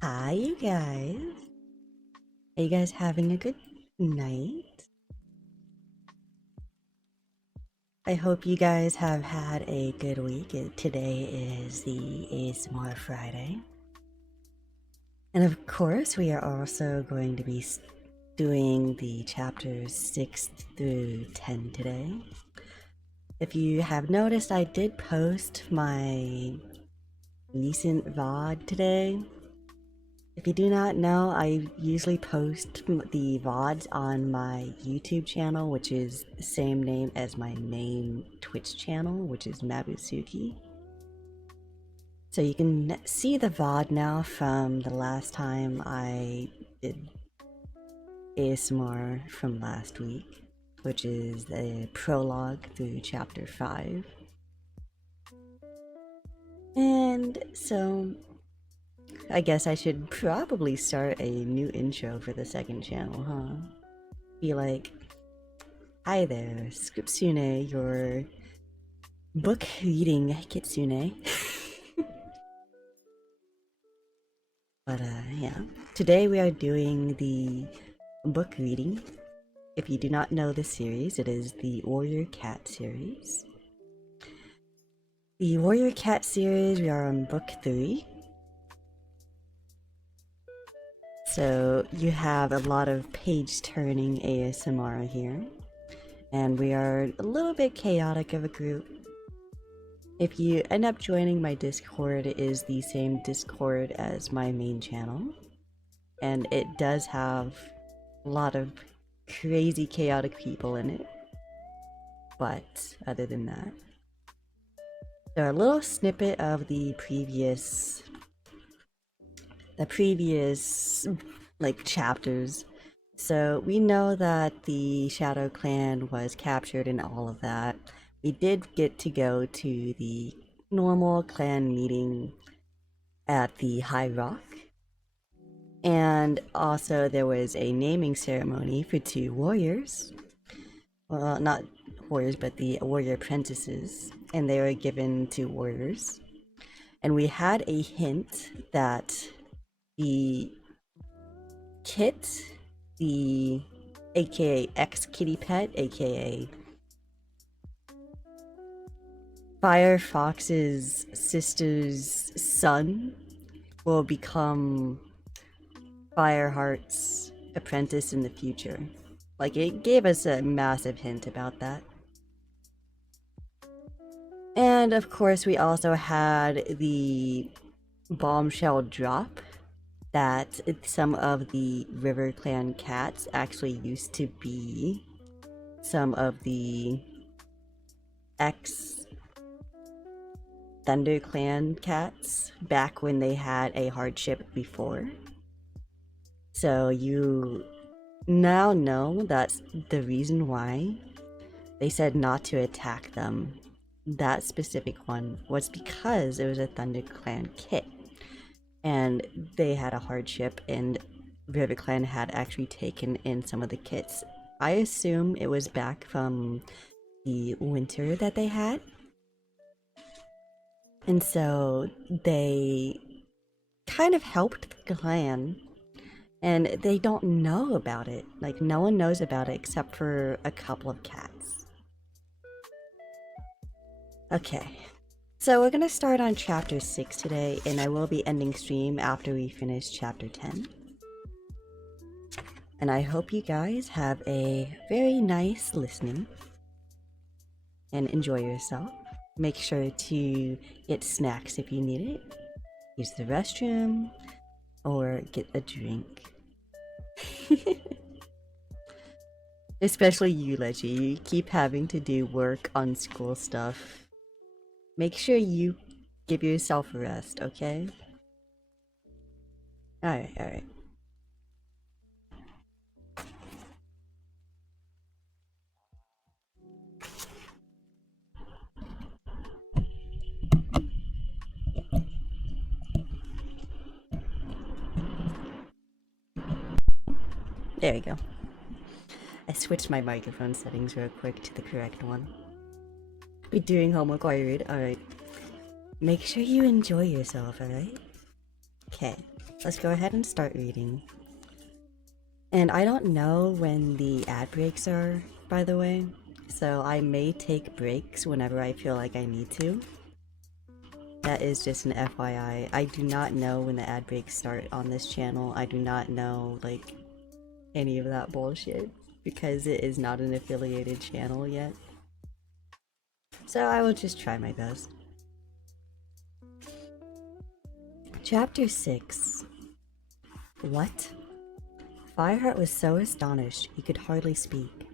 Hi, you guys. Are you guys having a good night? I hope you guys have had a good week. Today is the ASMR Friday. And of course, we are also going to be doing the chapters 6 through 10 today. If you have noticed, I did post my recent VOD today. If you do not know, I usually post the VODs on my YouTube channel, which is the same name as my main Twitch channel, which is Mabusuki. So you can see the VOD now from the last time I did ASMR from last week, which is the prologue through chapter 5. And so I guess I should probably start a new intro for the second channel, huh? Be like, hi there, Scriptsune, your book reading kitsune. But yeah, today we are doing the book reading. If you do not know the series, it is the Warrior Cat series. The Warrior Cat series, we are on book 3. So you have a lot of page-turning ASMR here. And we are a little bit chaotic of a group. If you end up joining my Discord, it is the same Discord as my main channel. And it does have a lot of crazy chaotic people in it. But other than that, there are a little snippet of the previous like chapters. So we know that the Shadow Clan was captured and all of that. We did get to go to the normal clan meeting at the High Rock. And also there was a naming ceremony for 2 warriors. Well, not warriors, but the warrior apprentices. And they were given to warriors. And we had a hint that the Kit, the aka ex-kitty pet, aka Fire Fox's sister's son, will become Fireheart's apprentice in the future. Like, it gave us a massive hint about that. And of course, we also had the bombshell drop that some of the River Clan cats actually used to be some of the ex Thunder Clan cats back when they had a hardship before. So you now know that's the reason why they said not to attack them. That specific one was because it was a Thunder Clan kit. And they had a hardship, and River Clan had actually taken in some of the kits. I assume it was back from the winter that they had. And so they kind of helped the clan, and they don't know about it. Like, no one knows about it except for a couple of cats. Okay. So we're gonna start on chapter 6 today, and I will be ending stream after we finish chapter 10. And I hope you guys have a very nice listening and enjoy yourself. Make sure to get snacks if you need it, use the restroom, or get a drink. Especially you, Leggy. You keep having to do work on school stuff. Make sure you give yourself a rest, okay? Alright, alright. There we go. I switched my microphone settings real quick to the correct one. Be doing homework while you read? Alright. Make sure you enjoy yourself, alright? Okay, let's go ahead and start reading. And I don't know when the ad breaks are, by the way, so I may take breaks whenever I feel like I need to. That is just an FYI. I do not know when the ad breaks start on this channel. I do not know, like, any of that bullshit, because it is not an affiliated channel yet. So I will just try my best. Chapter 6. What? Fireheart was so astonished he could hardly speak.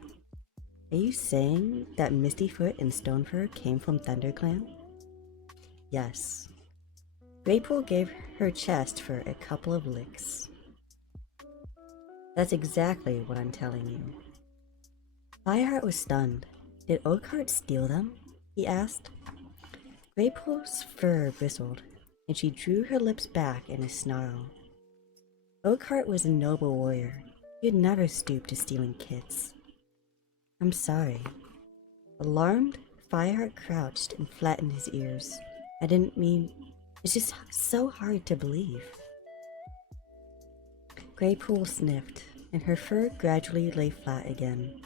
Are you saying that Mistyfoot and Stonefur came from ThunderClan? Yes. Graypool gave her chest for a couple of licks. That's exactly what I'm telling you. Fireheart was stunned. Did Oakheart steal them? He asked. Graypool's fur bristled, and she drew her lips back in a snarl. Oakheart was a noble warrior. He had never stooped to stealing kits. I'm sorry. Alarmed, Fireheart crouched and flattened his ears. I didn't mean... It's just so hard to believe. Graypool sniffed, and her fur gradually lay flat again.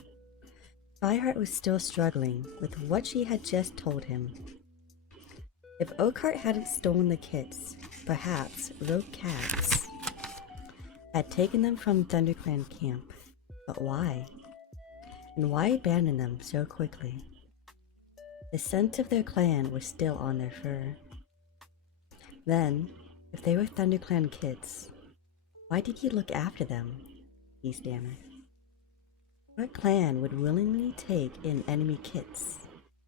Fireheart was still struggling with what she had just told him. If Oakheart hadn't stolen the kits, perhaps Rogue Cats had taken them from ThunderClan camp. But why? And why abandon them so quickly? The scent of their clan was still on their fur. Then, if they were ThunderClan kids, why did he look after them? He stammered. What clan would willingly take in enemy kits,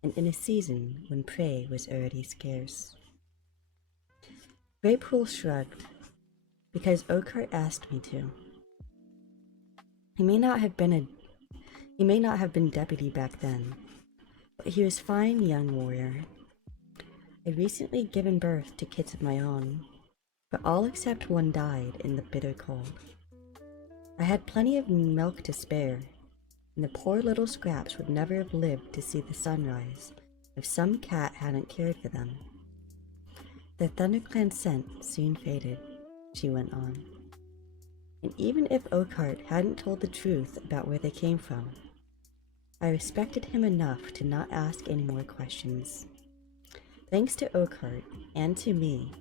and in a season when prey was already scarce? Graypool shrugged. Because Oakheart asked me to. He may not have been deputy back then, but he was fine young warrior. I'd recently given birth to kids of my own, but all except one died in the bitter cold. I had plenty of milk to spare, and the poor little scraps would never have lived to see the sunrise if some cat hadn't cared for them. The ThunderClan scent soon faded, she went on. And even if Oakheart hadn't told the truth about where they came from, I respected him enough to not ask any more questions. Thanks to Oakheart, and to me,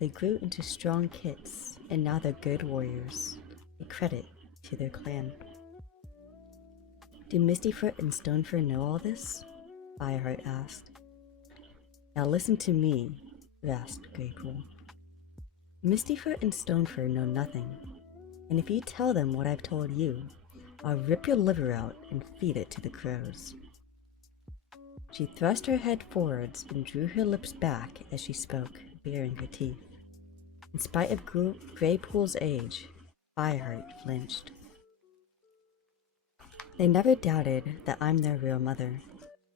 they grew into strong kits, and now they're good warriors, a credit to their clan. Do Mistyfoot and Stonefur know all this? Fireheart asked. Now listen to me, rasped Graypool. Mistyfoot and Stonefur know nothing, and if you tell them what I've told you, I'll rip your liver out and feed it to the crows. She thrust her head forwards and drew her lips back as she spoke, baring her teeth. In spite of Graypool's age, Fireheart flinched. They never doubted that I'm their real mother,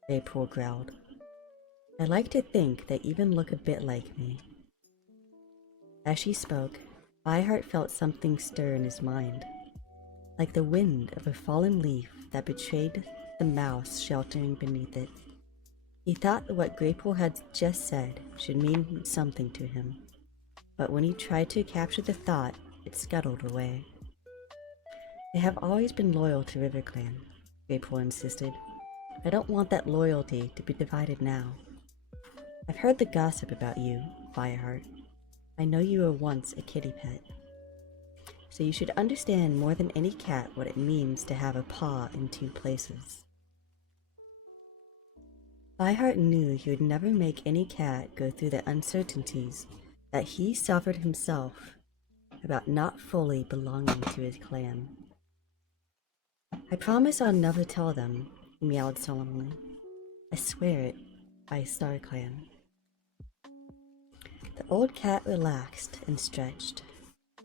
Graypool growled. I like to think they even look a bit like me. As she spoke, Fireheart felt something stir in his mind, like the wind of a fallen leaf that betrayed the mouse sheltering beneath it. He thought that what Graypool had just said should mean something to him, but when he tried to capture the thought, it scuttled away. They have always been loyal to RiverClan, Graypool insisted. I don't want that loyalty to be divided now. I've heard the gossip about you, Fireheart. I know you were once a kitty pet. So you should understand more than any cat what it means to have a paw in two places. Fireheart knew he would never make any cat go through the uncertainties that he suffered himself about not fully belonging to his clan. I promise I'll never tell them, he meowed solemnly. I swear it, by StarClan. The old cat relaxed and stretched,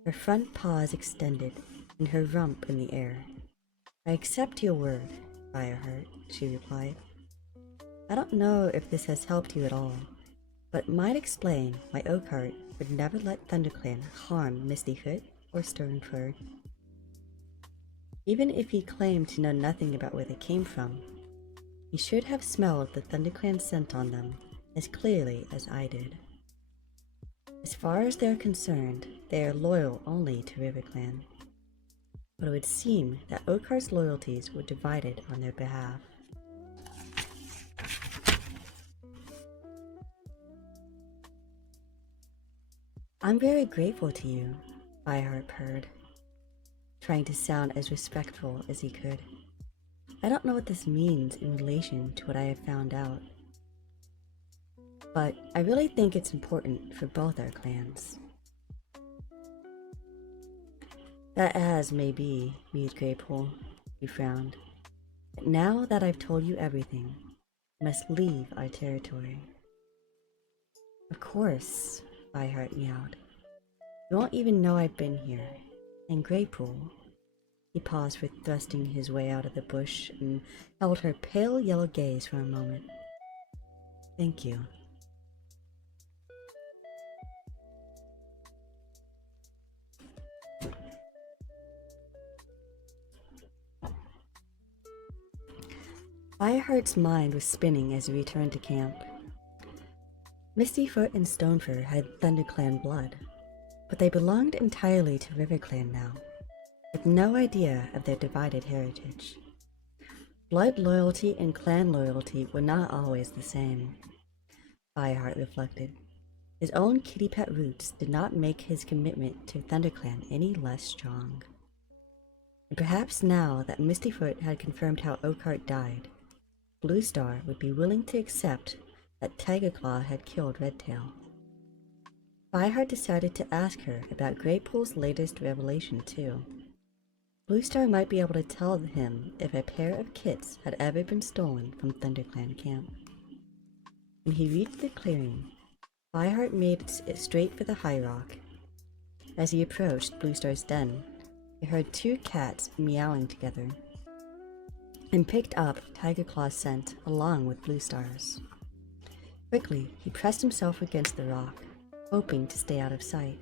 her front paws extended and her rump in the air. I accept your word, Fireheart, she replied. I don't know if this has helped you at all, but it might explain why Oakheart would never let ThunderClan harm Mistyfoot or Sternfur. Even if he claimed to know nothing about where they came from, he should have smelled the ThunderClan scent on them as clearly as I did. As far as they're concerned, they are loyal only to RiverClan, but it would seem that Oakheart's loyalties were divided on their behalf. I'm very grateful to you, Fireheart purred, trying to sound as respectful as he could. I don't know what this means in relation to what I have found out, but I really think it's important for both our clans. That as may be, mewed Graypool. He frowned. But now that I've told you everything, you must leave our territory. Of course, Fireheart meowed. You won't even know I've been here. And Graypool. He paused for thrusting his way out of the bush and held her pale yellow gaze for a moment. Thank you. Fireheart's mind was spinning as he returned to camp. Mistyfoot and Stonefur had ThunderClan blood, but they belonged entirely to RiverClan now, with no idea of their divided heritage. Blood loyalty and clan loyalty were not always the same, Fireheart reflected. His own kitty pet roots did not make his commitment to ThunderClan any less strong. And perhaps now that Mistyfoot had confirmed how Oakheart died, Bluestar would be willing to accept that Tigerclaw had killed Redtail. Fireheart decided to ask her about Graypool's latest revelation too. Bluestar might be able to tell him if a pair of kits had ever been stolen from ThunderClan camp. When he reached the clearing, Fireheart made it straight for the high rock. As he approached Bluestar's den, he heard two cats meowing together, and picked up Tigerclaw's scent along with Bluestar's. Quickly, he pressed himself against the rock, hoping to stay out of sight,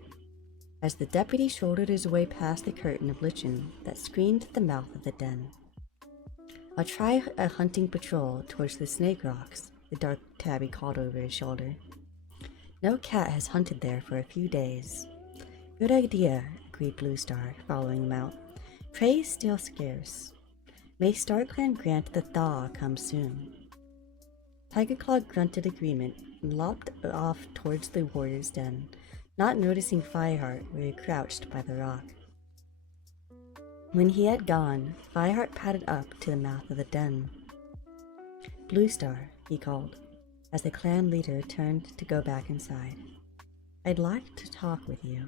as the deputy shouldered his way past the curtain of lichen that screened the mouth of the den. I'll try a hunting patrol towards the snake rocks, the dark tabby called over his shoulder. No cat has hunted there for a few days. Good idea, agreed Bluestar, following him out. Prey is still scarce. May StarClan grant the thaw come soon. Tigerclaw grunted agreement and lopped off towards the warrior's den, not noticing Fireheart where he crouched by the rock. When he had gone, Fireheart padded up to the mouth of the den. Bluestar, he called, as the clan leader turned to go back inside. I'd like to talk with you.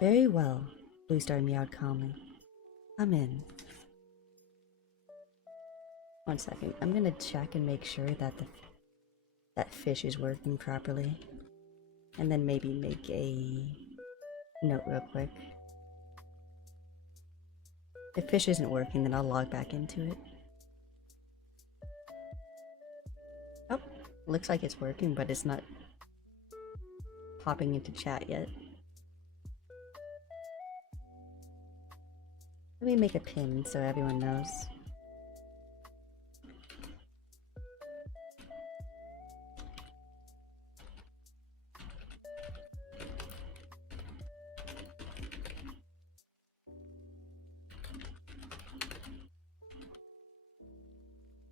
Very well, Bluestar meowed calmly. Come in. One second, I'm gonna check and make sure that that fish is working properly. And then maybe make a note real quick. If fish isn't working, then I'll log back into it. Oh, looks like it's working, but it's not popping into chat yet. Let me make a pin so everyone knows.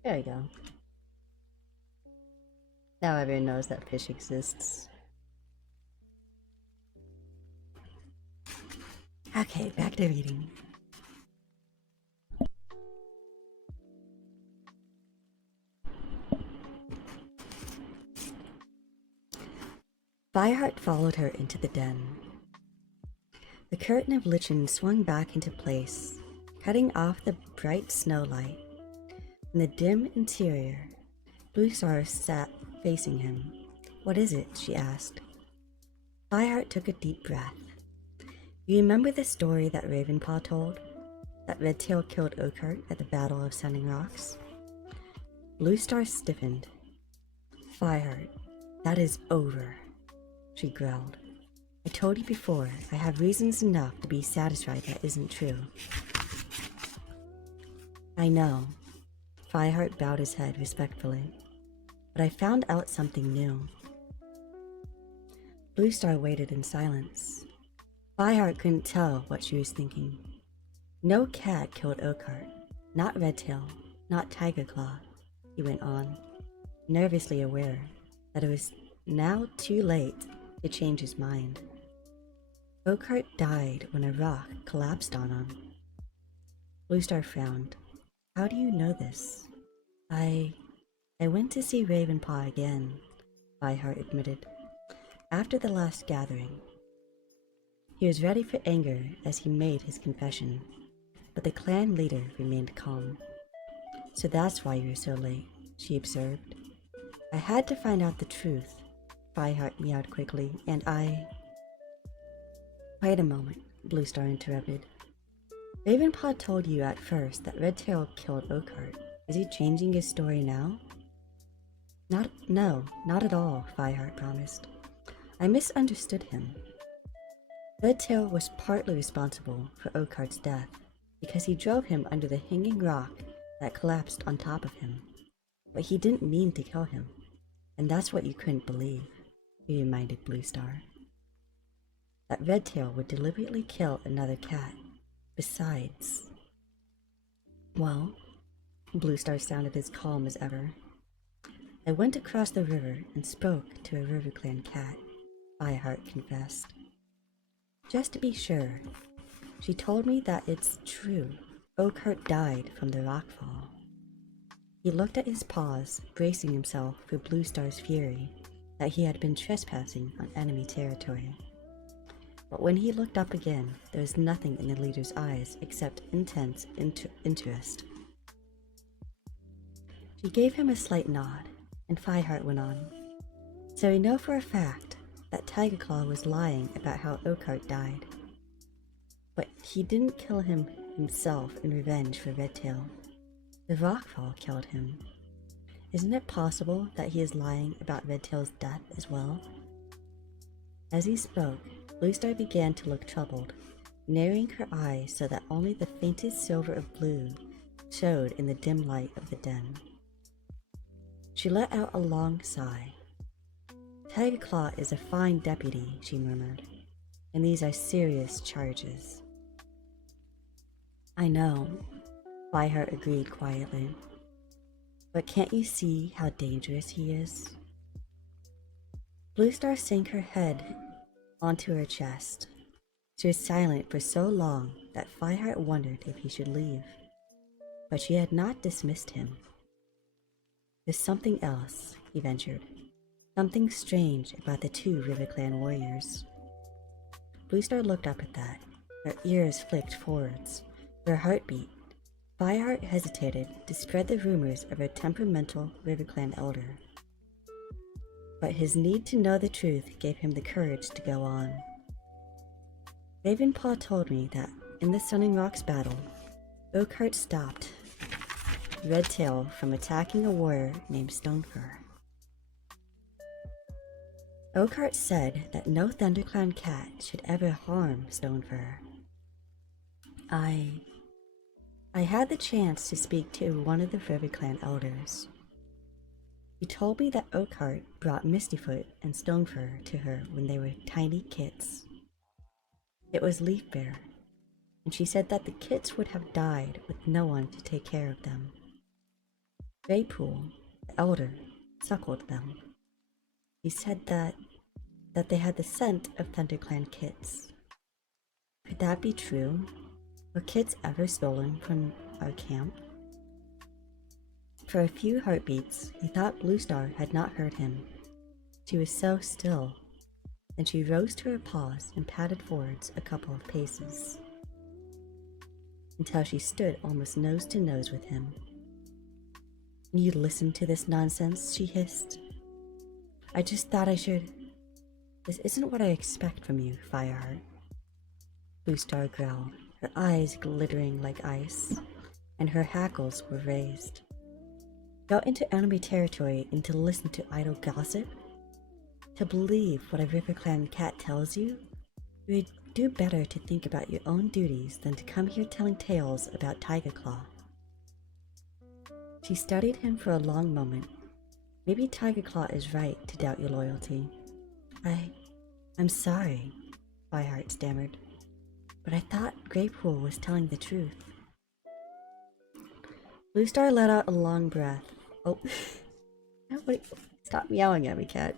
There we go. Now everyone knows that fish exists. Okay, back to reading. Fireheart followed her into the den. The curtain of lichen swung back into place, cutting off the bright snow light. In the dim interior, Bluestar sat facing him. "What is it?" she asked. Fireheart took a deep breath. "You remember the story that Ravenpaw told? That Redtail killed Oakheart at the Battle of Sunning Rocks?" Bluestar stiffened. "Fireheart, that is over," she growled. "I told you before, I have reasons enough to be satisfied that isn't true." "I know." Fireheart bowed his head respectfully. "But I found out something new." Bluestar waited in silence. Fireheart couldn't tell what she was thinking. "No cat killed Oakheart. Not Redtail. Not Tigerclaw," he went on, nervously aware that it was now too late to change his mind. "Oakheart died when a rock collapsed on him." Bluestar frowned. "How do you know this?" I went to see Ravenpaw again," Fireheart admitted, "after the last gathering." He was ready for anger as he made his confession, but the clan leader remained calm. "So that's why you were so late," she observed. "I had to find out the truth," Fireheart meowed quickly, "and I—" "Wait a moment," Bluestar interrupted. "Ravenpaw told you at first that Redtail killed Oakheart. Is he changing his story now?" No, not at all," Fireheart promised. "I misunderstood him. Redtail was partly responsible for Oakheart's death because he drove him under the hanging rock that collapsed on top of him. But he didn't mean to kill him, and that's what you couldn't believe," he reminded Bluestar. "That Redtail would deliberately kill another cat. Besides—" "Well?" Bluestar sounded as calm as ever. "I went across the river and spoke to a RiverClan cat," Fireheart confessed. "Just to be sure. She told me that it's true. Oakheart died from the rockfall." He looked at his paws, bracing himself for Bluestar's fury that he had been trespassing on enemy territory. But when he looked up again, there was nothing in the leader's eyes except intense interest. She gave him a slight nod, and Fireheart went on. "So we know for a fact that Tigerclaw was lying about how Oakheart died. But he didn't kill him himself in revenge for Redtail. The rockfall killed him. Isn't it possible that he is lying about Redtail's death as well?" As he spoke, Bluestar began to look troubled, narrowing her eyes so that only the faintest silver of blue showed in the dim light of the den. She let out a long sigh. "Tigerclaw is a fine deputy," she murmured, "and these are serious charges." "I know," Fireheart agreed quietly. "But can't you see how dangerous he is?" Bluestar sank her head onto her chest. She was silent for so long that Fireheart wondered if he should leave. But she had not dismissed him. "There's something else," he ventured. "Something strange about the two RiverClan warriors." Bluestar looked up at that. Her ears flicked forwards. Her heart beat. Fireheart hesitated to spread the rumors of her temperamental RiverClan elder. But his need to know the truth gave him the courage to go on. "Ravenpaw told me that in the Sunning Rocks battle, Oakheart stopped Redtail from attacking a warrior named Stonefur. Oakheart said that no ThunderClan cat should ever harm Stonefur. I had the chance to speak to one of the RiverClan elders. He told me that Oakheart brought Mistyfoot and Stonefur to her when they were tiny kits. It was Leafbear, and she said that the kits would have died with no one to take care of them. Greypool, the elder, suckled them. He said that they had the scent of ThunderClan kits. Could that be true? Were kits ever stolen from our camp? For a few heartbeats, he thought Bluestar had not heard him. She was so still. Then she rose to her paws and padded forwards a couple of paces, until she stood almost nose to nose with him. You listen to this nonsense, she hissed. I just thought I should. This isn't what I expect from you, Fireheart. Bluestar growled, her eyes glittering like ice, and her hackles were raised. Go into enemy territory and to listen to idle gossip? To believe what a RiverClan cat tells you? You would do better to think about your own duties than to come here telling tales about Tiger Claw. She studied him for a long moment. Maybe Tiger Claw is right to doubt your loyalty. I'm sorry, Fireheart stammered, but I thought Greypool was telling the truth. Bluestar let out a long breath. Oh, stop meowing at me, cat.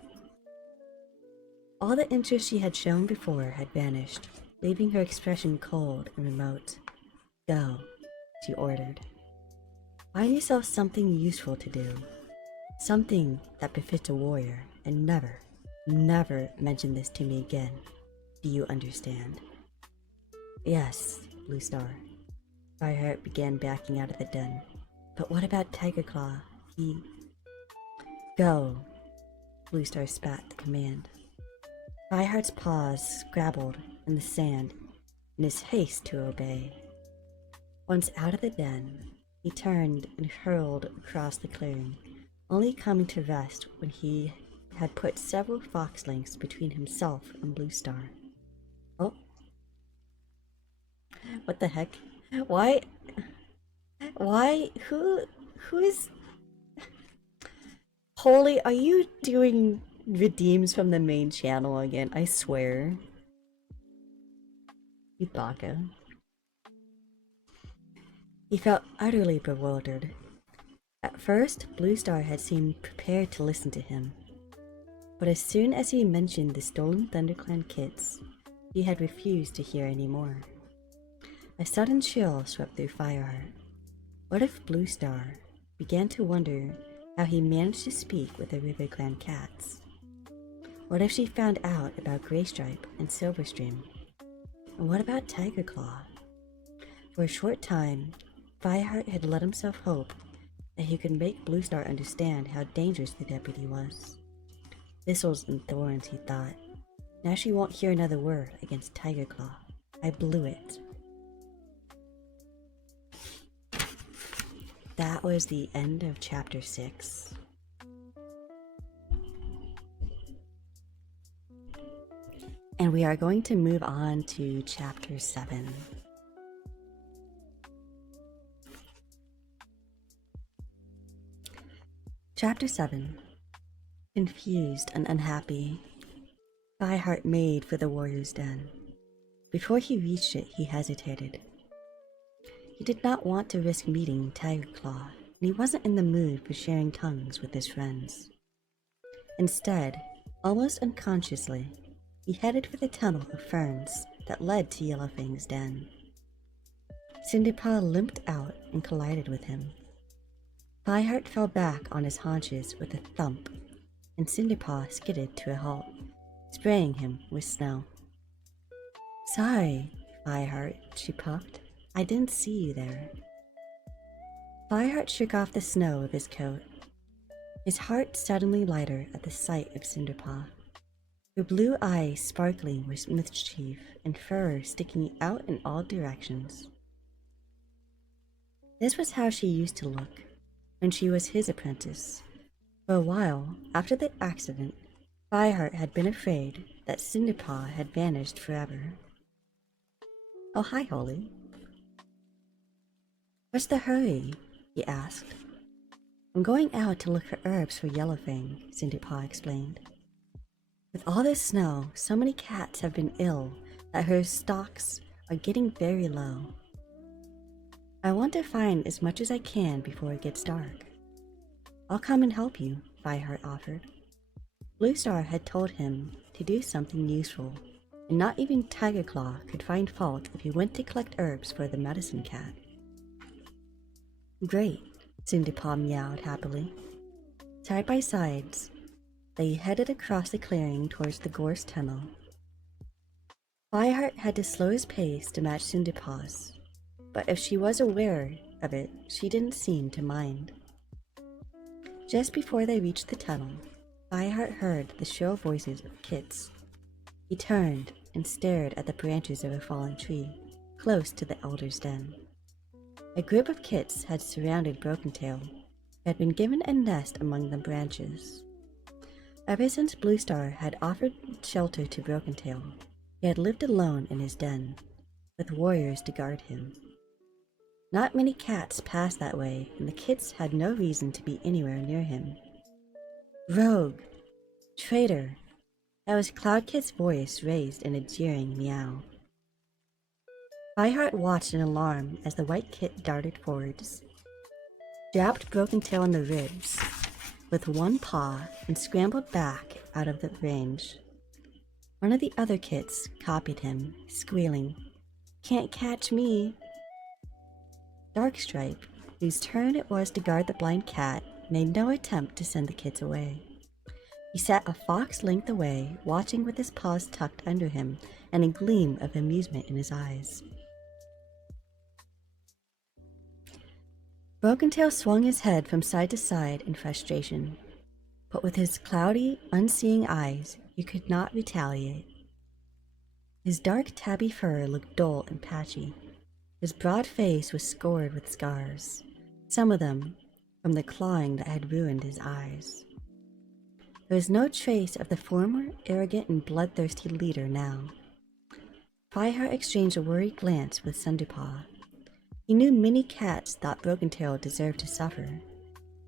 All the interest she had shown before had vanished, leaving her expression cold and remote. Go, she ordered. Find yourself something useful to do. Something that befits a warrior, and never, never mention this to me again. Do you understand? Yes, Bluestar. Fireheart began backing out of the den. But what about Tiger Claw? Go, Bluestar spat the command. Fireheart's paws scrabbled in the sand in his haste to obey. Once out of the den, he turned and hurled across the clearing, only coming to rest when he had put several foxlings between himself and Bluestar. Oh. What the heck? Why? Who is... Holy, are you doing redeems from the main channel again? I swear. You baka. He felt utterly bewildered. At first, Bluestar had seemed prepared to listen to him. But as soon as he mentioned the stolen ThunderClan kits, he had refused to hear any more. A sudden chill swept through Fireheart. What if Bluestar began to wonder how he managed to speak with the RiverClan cats? What if she found out about Greystripe and Silverstream? And what about Tiger Claw? For a short time, Fireheart had let himself hope that he could make Bluestar understand how dangerous the deputy was. Thistles and thorns, he thought. Now she won't hear another word against Tiger Claw. I blew it. That was the end of chapter 6. And we are going to move on to chapter 7. Chapter 7. Confused and unhappy, Fireheart made for the warrior's den. Before he reached it, he hesitated. He did not want to risk meeting Tiger Claw, and he wasn't in the mood for sharing tongues with his friends. Instead, almost unconsciously, he headed for the tunnel of ferns that led to Yellowfang's den. Cinderpaw limped out and collided with him. Fireheart fell back on his haunches with a thump, and Cinderpaw skidded to a halt, spraying him with snow. Sorry, Fireheart, she puffed. I didn't see you there. Fireheart shook off the snow of his coat, his heart suddenly lighter at the sight of Cinderpaw, her blue eyes sparkling with mischief and fur sticking out in all directions. This was how she used to look when she was his apprentice. For a while, after the accident, Fireheart had been afraid that Cinderpaw had vanished forever. Oh, hi, Holly. What's the hurry? He asked. I'm going out to look for herbs for Yellowfang, Cinderpaw explained. With all this snow, so many cats have been ill that her stocks are getting very low. I want to find as much as I can before it gets dark. I'll come and help you, Fireheart offered. Bluestar had told him to do something useful, and not even Tiger Claw could find fault if he went to collect herbs for the medicine cat. Great, Cinderpaw meowed happily. Side by sides, they headed across the clearing towards the gorse tunnel. Fireheart had to slow his pace to match Cinderpaw's, but if she was aware of it, she didn't seem to mind. Just before they reached the tunnel, Fireheart heard the shrill voices of kits. He turned and stared at the branches of a fallen tree, close to the Elder's den. A group of kits had surrounded Broken-Tail, who had been given a nest among the branches. Ever since Bluestar had offered shelter to Broken-Tail, he had lived alone in his den, with warriors to guard him. Not many cats passed that way, and the kits had no reason to be anywhere near him. Rogue! Traitor! That was Cloud Kit's voice raised in a jeering meow. Fireheart watched in alarm as the white kit darted forwards, jabbed Broken-Tail in the ribs with one paw, and scrambled back out of the range. One of the other kits copied him, squealing, "Can't catch me!" Darkstripe, whose turn it was to guard the blind cat, made no attempt to send the kits away. He sat a fox length away, watching with his paws tucked under him and a gleam of amusement in his eyes. Broken-Tail swung his head from side to side in frustration, but with his cloudy, unseeing eyes, he could not retaliate. His dark tabby fur looked dull and patchy. His broad face was scored with scars, some of them from the clawing that had ruined his eyes. There was no trace of the former arrogant and bloodthirsty leader now. Fireheart exchanged a worried glance with Cinderpaw. He knew many cats thought Broken-Tail deserved to suffer,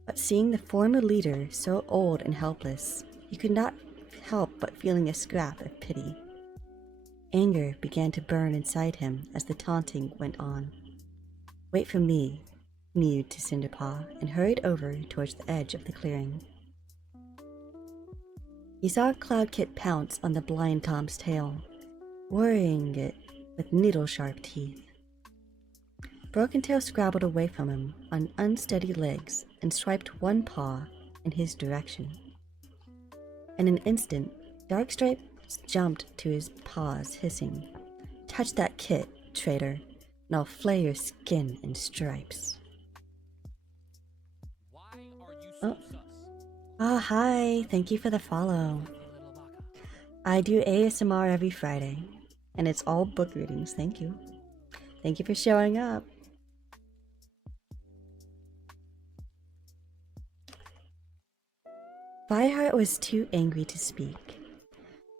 but seeing the former leader so old and helpless, he could not help but feeling a scrap of pity. Anger began to burn inside him as the taunting went on. "Wait for me," he mewed to Cinderpaw, and hurried over towards the edge of the clearing. He saw Cloud Kit pounce on the blind Tom's tail, worrying it with needle-sharp teeth. Broken-Tail scrabbled away from him on unsteady legs and swiped one paw in his direction. In an instant, Darkstripe jumped to his paws, hissing, "Touch that kit, traitor, and I'll flay your skin in stripes." Oh, hi, thank you for the follow. I do ASMR every Friday, and it's all book readings, thank you. Thank you for showing up. Fireheart was too angry to speak.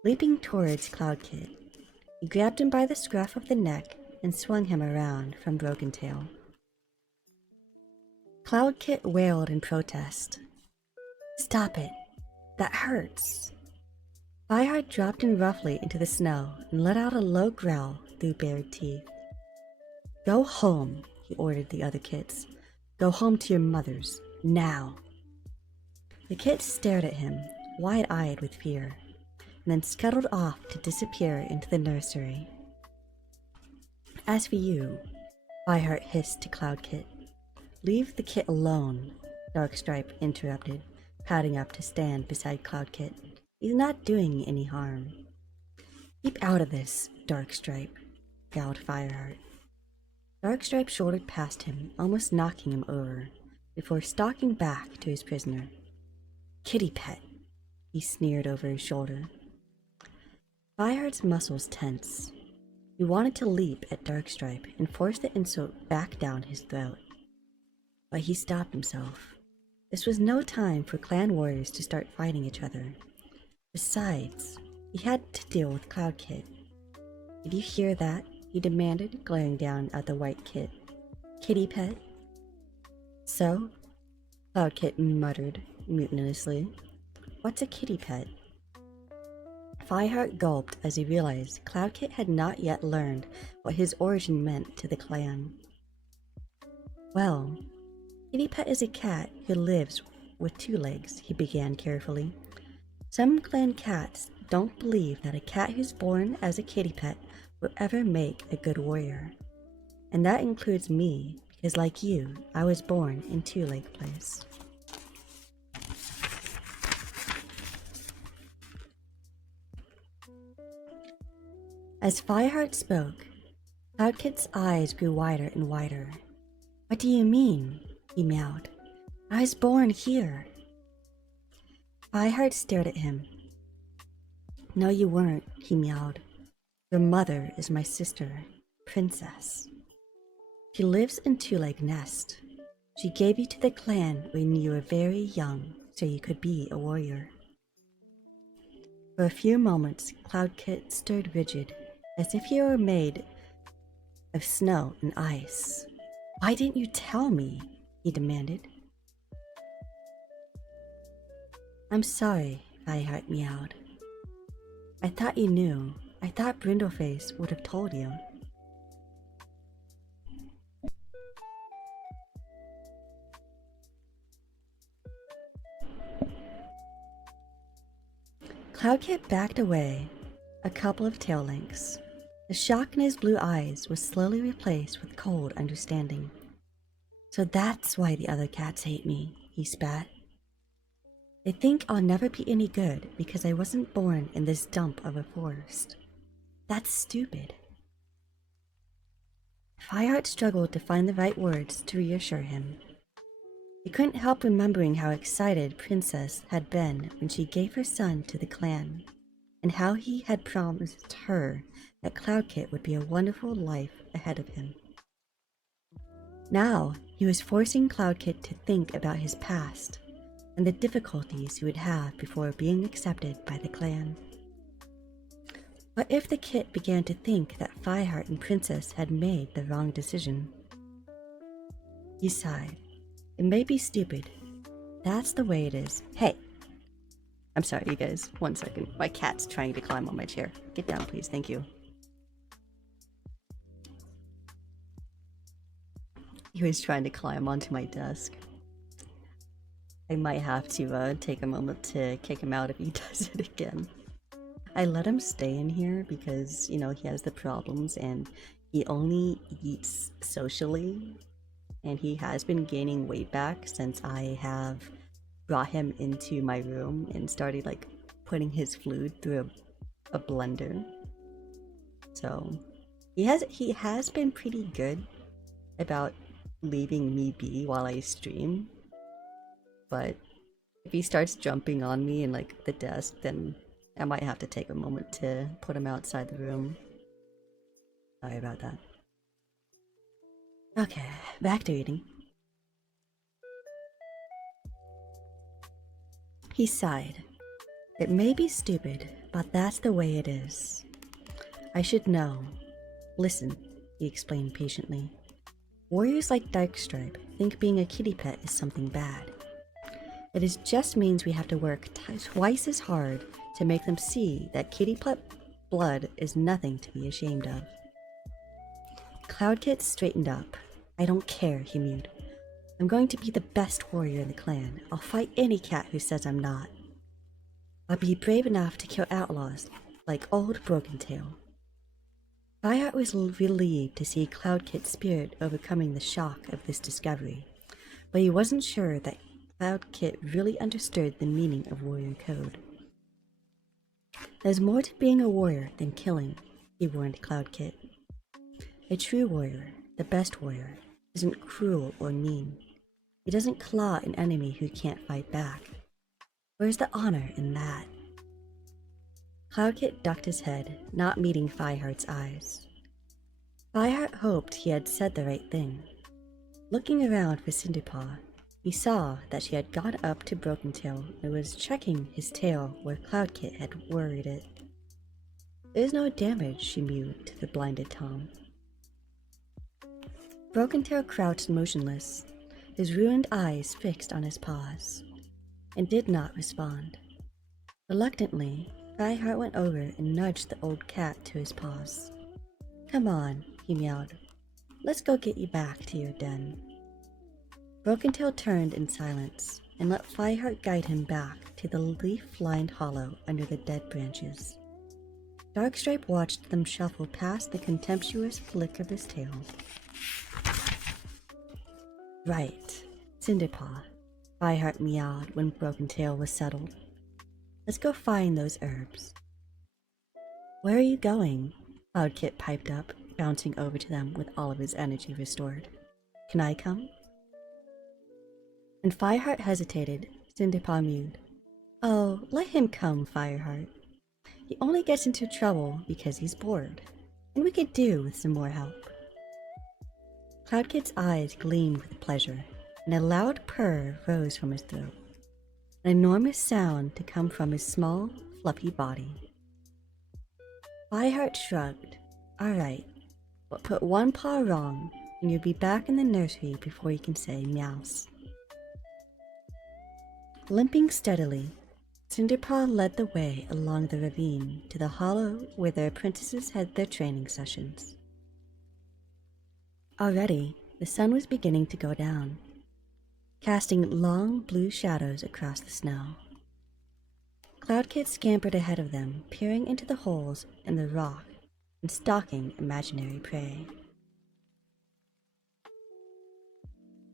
Leaping towards Cloud Kit, he grabbed him by the scruff of the neck and swung him around from Broken-Tail. Cloud Kit wailed in protest. "Stop it! That hurts!" Fireheart dropped him roughly into the snow and let out a low growl through bared teeth. "Go home," he ordered the other kits. "Go home to your mothers, now!" The kits stared at him, wide-eyed with fear, and then scuttled off to disappear into the nursery. "As for you," Fireheart hissed to Cloud Kit. "Leave the kit alone," Darkstripe interrupted, padding up to stand beside Cloud Kit. "He's not doing any harm." "Keep out of this, Darkstripe," growled Fireheart. Darkstripe shouldered past him, almost knocking him over, before stalking back to his prisoner. "Kitty pet," he sneered over his shoulder. Fireheart's muscles tense. He wanted to leap at Darkstripe and force the insult back down his throat. But he stopped himself. This was no time for clan warriors to start fighting each other. Besides, he had to deal with Cloud Kit. "Did you hear that?" he demanded, glaring down at the white kit. "Kitty pet?" "So?" Cloud Kit muttered mutinously. "What's a kitty pet?" Fireheart gulped as he realized Cloud Kit had not yet learned what his origin meant to the clan. "Well, Kitty Pet is a cat who lives with 2 legs," he began carefully. Some clan cats don't believe that a cat who's born as a kitty pet will ever make a good warrior. And that includes me, because like you, I was born in Two Lake Place. As Fireheart spoke, Cloudkit's eyes grew wider and wider. What do you mean? He meowed. I was born here. Fireheart stared at him. No, you weren't, he meowed. Your mother is my sister, Princess. She lives in Two Lake Nest. She gave you to the clan when you were very young, so you could be a warrior. For a few moments, Cloudkit stood rigid, as if he were made of snow and ice. Why didn't you tell me? He demanded. I'm sorry, Fireheart meowed. I thought you knew. I thought Brindleface would have told you. Cloudkit backed away a couple of tail lengths. The shock in his blue eyes was slowly replaced with cold understanding. So that's why the other cats hate me, he spat. They think I'll never be any good because I wasn't born in this dump of a forest. That's stupid. Fireheart struggled to find the right words to reassure him. He couldn't help remembering how excited Princess had been when she gave her son to the clan, and how he had promised her that Cloudkit would be a wonderful life ahead of him. Now he was forcing Cloudkit to think about his past and the difficulties he would have before being accepted by the clan. What if the kit began to think that Fireheart and Princess had made the wrong decision? He sighed. It may be stupid. That's the way it is. Hey! I'm sorry, you guys. 1 second. My cat's trying to climb on my chair. Get down, please. Thank you. He was trying to climb onto my desk. I might have to take a moment to kick him out if he does it again. I let him stay in here because, you know, he has the problems and he only eats socially. And he has been gaining weight back since I have brought him into my room and started like putting his food through a blender. So he has been pretty good about leaving me be while I stream. But if he starts jumping on me in like the desk, then I might have to take a moment to put him outside the room. Sorry about that. Okay, back to eating. He sighed. It may be stupid, but that's the way it is. I should know. Listen, he explained patiently. Warriors like Darkstripe think being a kitty pet is something bad. It just means we have to work twice as hard to make them see that kitty pet blood is nothing to be ashamed of. Cloudkit straightened up. I don't care, he mewed. I'm going to be the best warrior in the clan. I'll fight any cat who says I'm not. I'll be brave enough to kill outlaws, like old Brokentail. Fireheart was relieved to see Cloudkit's spirit overcoming the shock of this discovery, but he wasn't sure that Cloudkit really understood the meaning of warrior code. There's more to being a warrior than killing, he warned Cloudkit. A true warrior, the best warrior, isn't cruel or mean. He doesn't claw an enemy who can't fight back. Where's the honor in that? Cloudkit ducked his head, not meeting Fireheart's eyes. Fireheart hoped he had said the right thing. Looking around for Cinderpaw, he saw that she had gone up to Brokentail and was checking his tail where Cloudkit had worried it. There's no damage, she mewed to the blinded Tom. Brokentail crouched motionless, his ruined eyes fixed on his paws, and did not respond. Reluctantly, Fireheart went over and nudged the old cat to his paws. Come on, he meowed. Let's go get you back to your den. Brokentail turned in silence. and let Fireheart guide him back to the leaf-lined hollow under the dead branches. Darkstripe watched them shuffle past the contemptuous flick of his tail. Right, Cinderpaw, Fireheart meowed when Broken Tail was settled. Let's go find those herbs. Where are you going? Cloudkit piped up, bouncing over to them with all of his energy restored. Can I come? When Fireheart hesitated, Cinderpaw mewed. Oh, let him come, Fireheart. He only gets into trouble because he's bored, and we could do with some more help. Cloudkit's eyes gleamed with pleasure, and a loud purr rose from his throat, an enormous sound to come from his small, fluffy body. Fireheart shrugged. All right, but put one paw wrong, and you'll be back in the nursery before you can say meows. Limping steadily, Cinderpaw led the way along the ravine to the hollow where the apprentices had their training sessions. Already, the sun was beginning to go down, casting long blue shadows across the snow. Cloudkit scampered ahead of them, peering into the holes in the rock and stalking imaginary prey.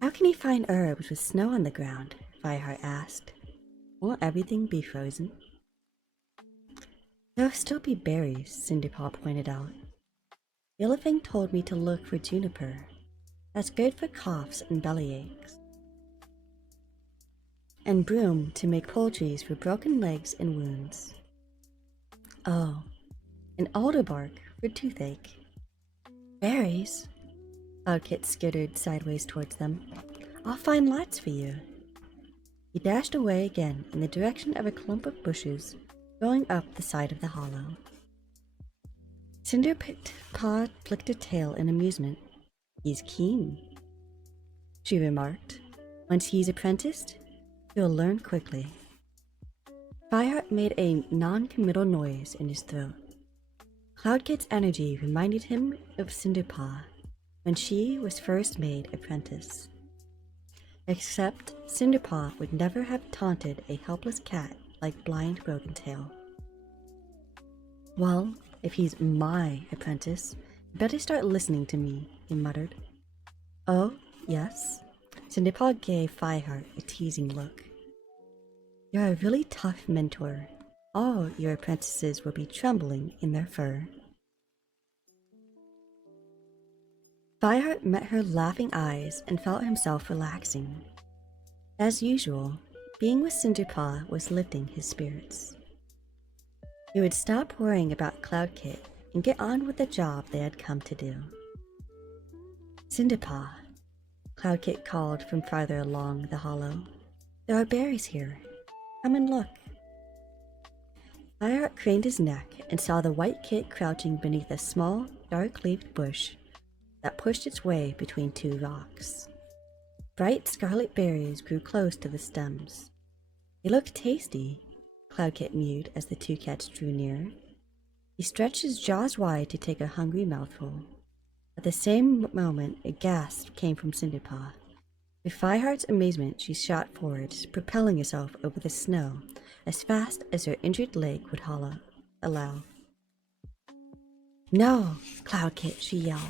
How can he find herbs with snow on the ground? Fireheart asked. Won't everything be frozen? There'll still be berries, Cinderpaw pointed out. Yellowfang told me to look for juniper. That's good for coughs and bellyaches. And broom to make poultices for broken legs and wounds. Oh, and alderbark for toothache. Berries? Cloudkit skittered sideways towards them. I'll find lots for you. He dashed away again in the direction of a clump of bushes going up the side of the hollow. Cinderpaw flicked a tail in amusement. He's keen, she remarked. Once he's apprenticed, he'll learn quickly. Fireheart made a non-committal noise in his throat. Cloudkit's energy reminded him of Cinderpaw when she was first made apprentice. Except Cinderpaw would never have taunted a helpless cat like blind Broken Tail. Well, if he's my apprentice, better start listening to me, he muttered. Oh, yes? Cinderpaw gave Fireheart a teasing look. You're a really tough mentor. All your apprentices will be trembling in their fur. Fireheart met her laughing eyes and felt himself relaxing. As usual, being with Cinderpaw was lifting his spirits. He would stop worrying about Cloudkit and get on with the job they had come to do. Cinderpaw, Cloudkit called from farther along the hollow. There are berries here. Come and look. Fireheart craned his neck and saw the white kit crouching beneath a small, dark-leaved bush that pushed its way between two rocks. Bright scarlet berries grew close to the stems. They looked tasty, Cloudkit mewed as the two cats drew near. He stretched his jaws wide to take a hungry mouthful. At the same moment, a gasp came from Cinderpaw. To Fireheart's amazement, she shot forward, propelling herself over the snow as fast as her injured leg would allow. No, Cloudkit, she yelled.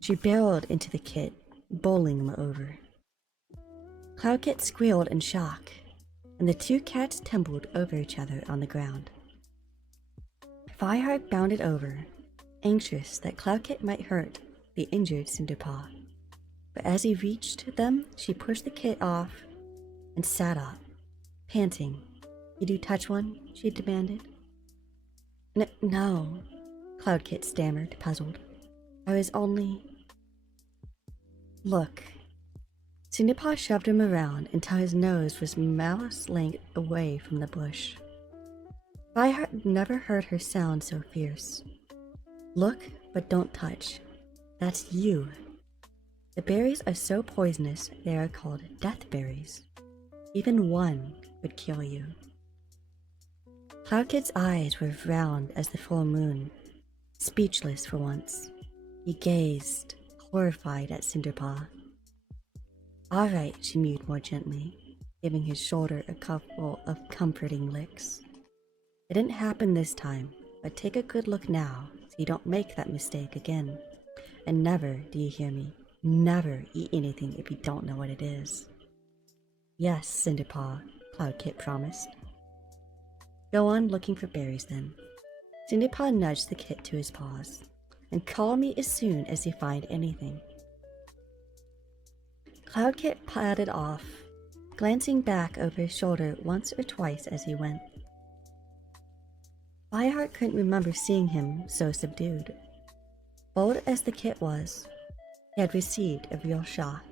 She barreled into the kit, bowling him over. Cloudkit squealed in shock, and the two cats tumbled over each other on the ground. Fireheart bounded over, anxious that Cloudkit might hurt the injured Cinderpaw. But as he reached them, she pushed the kit off and sat up, panting. Did you touch one? She demanded. No, Cloudkit stammered, puzzled. I was only... Look. Cinderpaw shoved him around until his nose was mouse length away from the bush. Fireheart never heard her sound so fierce. Look, but don't touch. That's you. The berries are so poisonous they are called death berries. Even one would kill you. Cloudkit's eyes were round as the full moon, speechless for once. He gazed, horrified at Cinderpaw. All right, she mewed more gently, giving his shoulder a couple of comforting licks. It didn't happen this time, but take a good look now so you don't make that mistake again. And never, do you hear me? Never eat anything if you don't know what it is. Yes, Cinderpaw, Cloudkit promised. Go on looking for berries then. Cinderpaw nudged the kit to his paws. And call me as soon as you find anything. Cloudkit padded off, glancing back over his shoulder once or twice as he went. Fireheart couldn't remember seeing him so subdued. Bold as the kit was, he had received a real shock.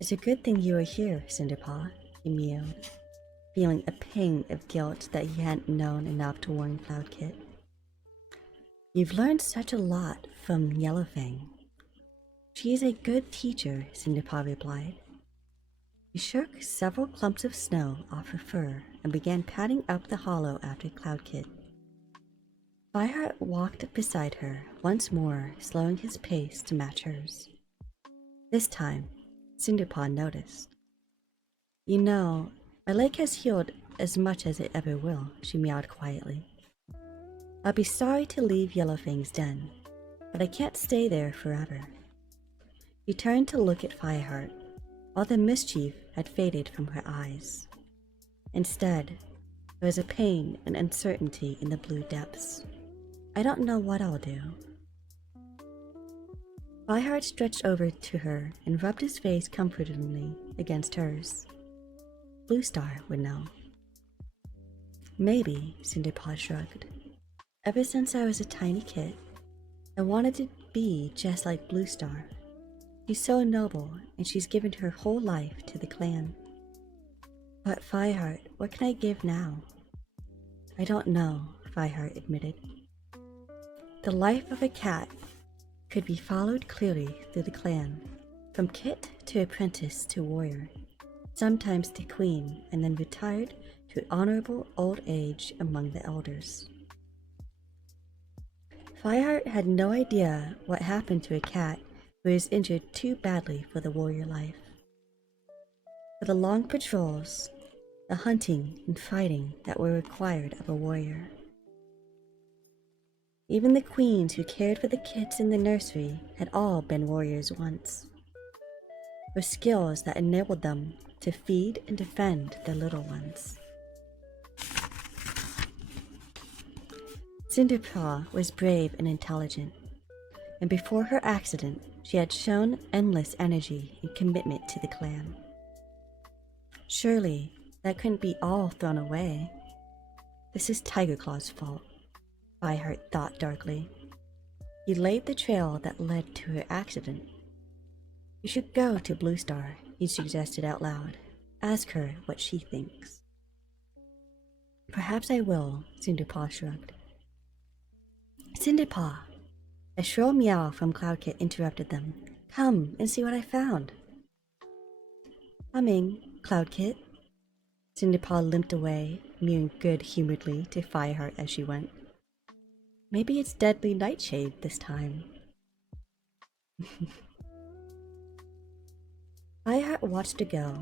It's a good thing you were here, Cinderpaw, he mewed, feeling a pang of guilt that he hadn't known enough to warn Cloudkit. You've learned such a lot from Yellowfang. She is a good teacher, Cinderpaw replied. He shook several clumps of snow off her fur and began padding up the hollow after Cloudkit. Fireheart walked beside her, once more slowing his pace to match hers. This time, Cinderpaw noticed. You know, my leg has healed as much as it ever will, she meowed quietly. I'll be sorry to leave Yellowfang's den, but I can't stay there forever. He turned to look at Fireheart. All the mischief had faded from her eyes. Instead, there was a pain and uncertainty in the blue depths. I don't know what I'll do. Fireheart stretched over to her and rubbed his face comfortingly against hers. Bluestar would know. Maybe, Cinderpaw shrugged. Ever since I was a tiny kid, I wanted to be just like Bluestar. She's so noble, and she's given her whole life to the clan. But Fireheart, what can I give now? I don't know, Fireheart admitted. The life of a cat could be followed clearly through the clan, from kit to apprentice to warrior, sometimes to queen, and then retired to honorable old age among the elders. Fireheart had no idea what happened to a cat who was injured too badly for the warrior life. For the long patrols, the hunting and fighting that were required of a warrior. Even the queens who cared for the kids in the nursery had all been warriors once, with skills that enabled them to feed and defend their little ones. Cinderpaw was brave and intelligent, and before her accident, she had shown endless energy and commitment to the clan. Surely, that couldn't be all thrown away. This is Tigerclaw's fault, Fireheart thought darkly. He laid the trail that led to her accident. You should go to Bluestar, he suggested out loud. Ask her what she thinks. Perhaps I will, Cinderpaw shrugged. Cinderpaw! A shrill meow from Cloudkit interrupted them. Come and see what I found. Coming, Cloudkit. Cinderpaw limped away, mewing good-humoredly to Fireheart as she went. Maybe it's Deadly Nightshade this time. Fireheart watched her go.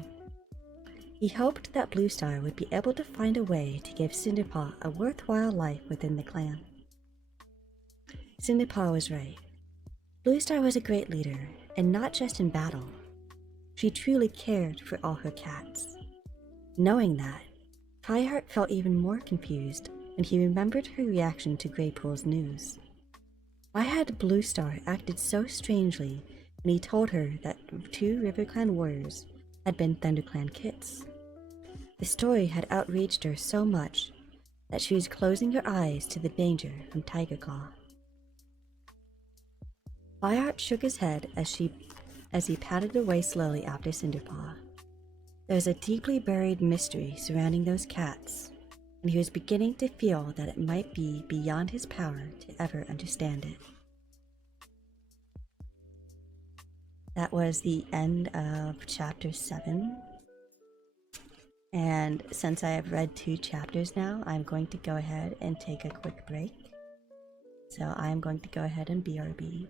He hoped that Bluestar would be able to find a way to give Cinderpaw a worthwhile life within the clan. Cinderpaw was right. Bluestar was a great leader, and not just in battle. She truly cared for all her cats. Knowing that, Fireheart felt even more confused when he remembered her reaction to Greypool's news. Why had Bluestar acted so strangely when he told her that 2 RiverClan warriors had been ThunderClan kits? The story had outraged her so much that she was closing her eyes to the danger from Tigerclaw. Fireheart shook his head as he padded away slowly after Cinderpaw. There was a deeply buried mystery surrounding those cats, and he was beginning to feel that it might be beyond his power to ever understand it. That was the end of chapter 7. And since I have read 2 chapters now, I'm going to go ahead and take a quick break. So I'm going to go ahead and BRB.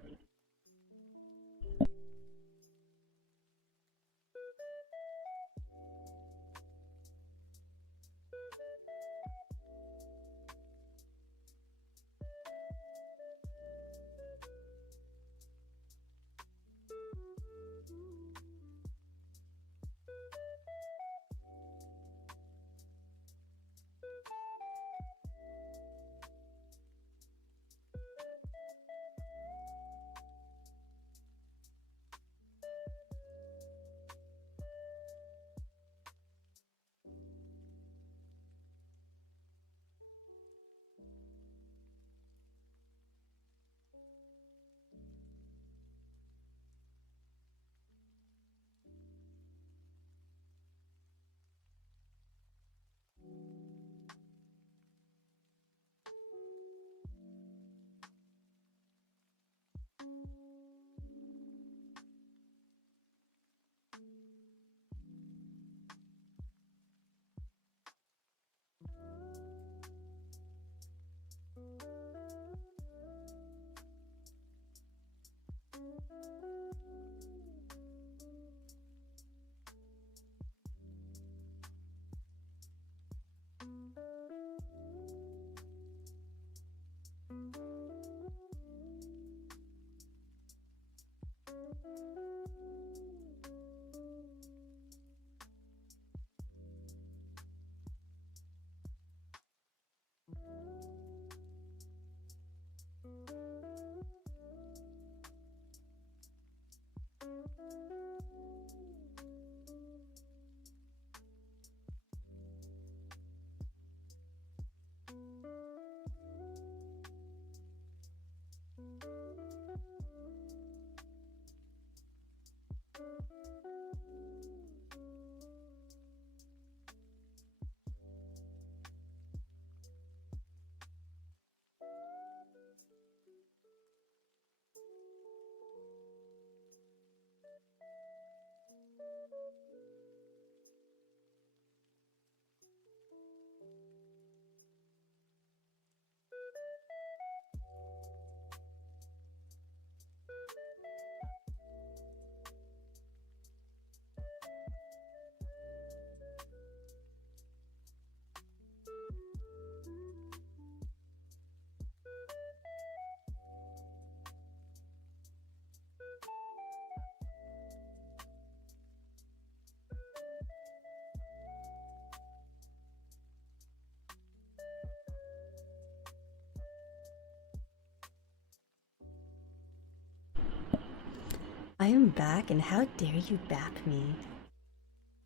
I am back, and how dare you bap me?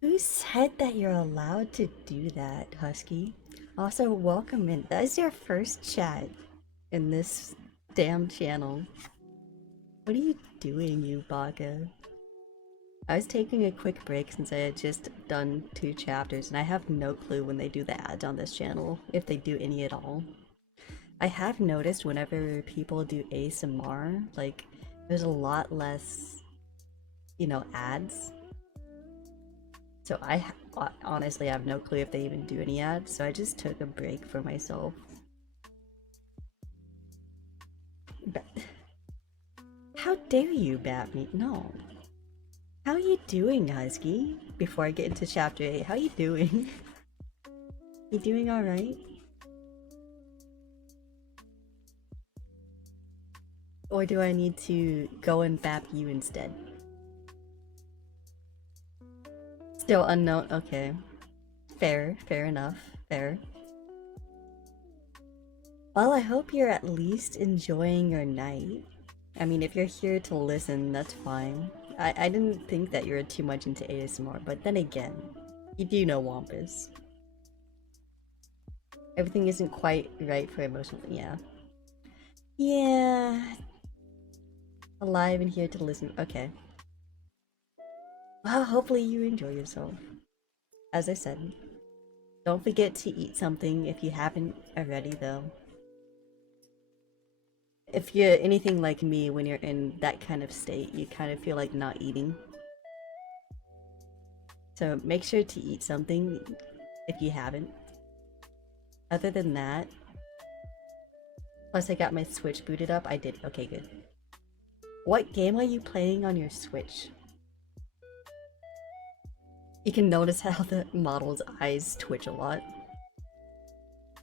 Who said that you're allowed to do that, Husky? Also, welcome in. That is your first chat in this damn channel. What are you doing, you baka? I was taking a quick break since I had just done 2 chapters, and I have no clue when they do the ads on this channel, if they do any at all. I have noticed whenever people do ASMR, like, there's a lot less, you know, ads. So honestly have no clue if they even do any ads, so I just took a break for myself. But how dare you bat me? No. How you doing, Husky? Before I get into chapter 8, how you doing? You doing alright? Or do I need to go and bap you instead? Still unknown? Okay. Fair, fair enough. Fair. Well, I hope you're at least enjoying your night. I mean, if you're here to listen, that's fine. I didn't think that you were too much into ASMR, but then again, you do know Wampus. Everything isn't quite right for emotional. Yeah. Yeah. Alive and here to listen. Okay. Well, hopefully you enjoy yourself. As I said, don't forget to eat something if you haven't already, though. If you're anything like me, when you're in that kind of state, you kind of feel like not eating. So make sure to eat something if you haven't. Other than that, plus I got my Switch booted up. I did. Okay, good. What game are you playing on your Switch? You can notice how the model's eyes twitch a lot.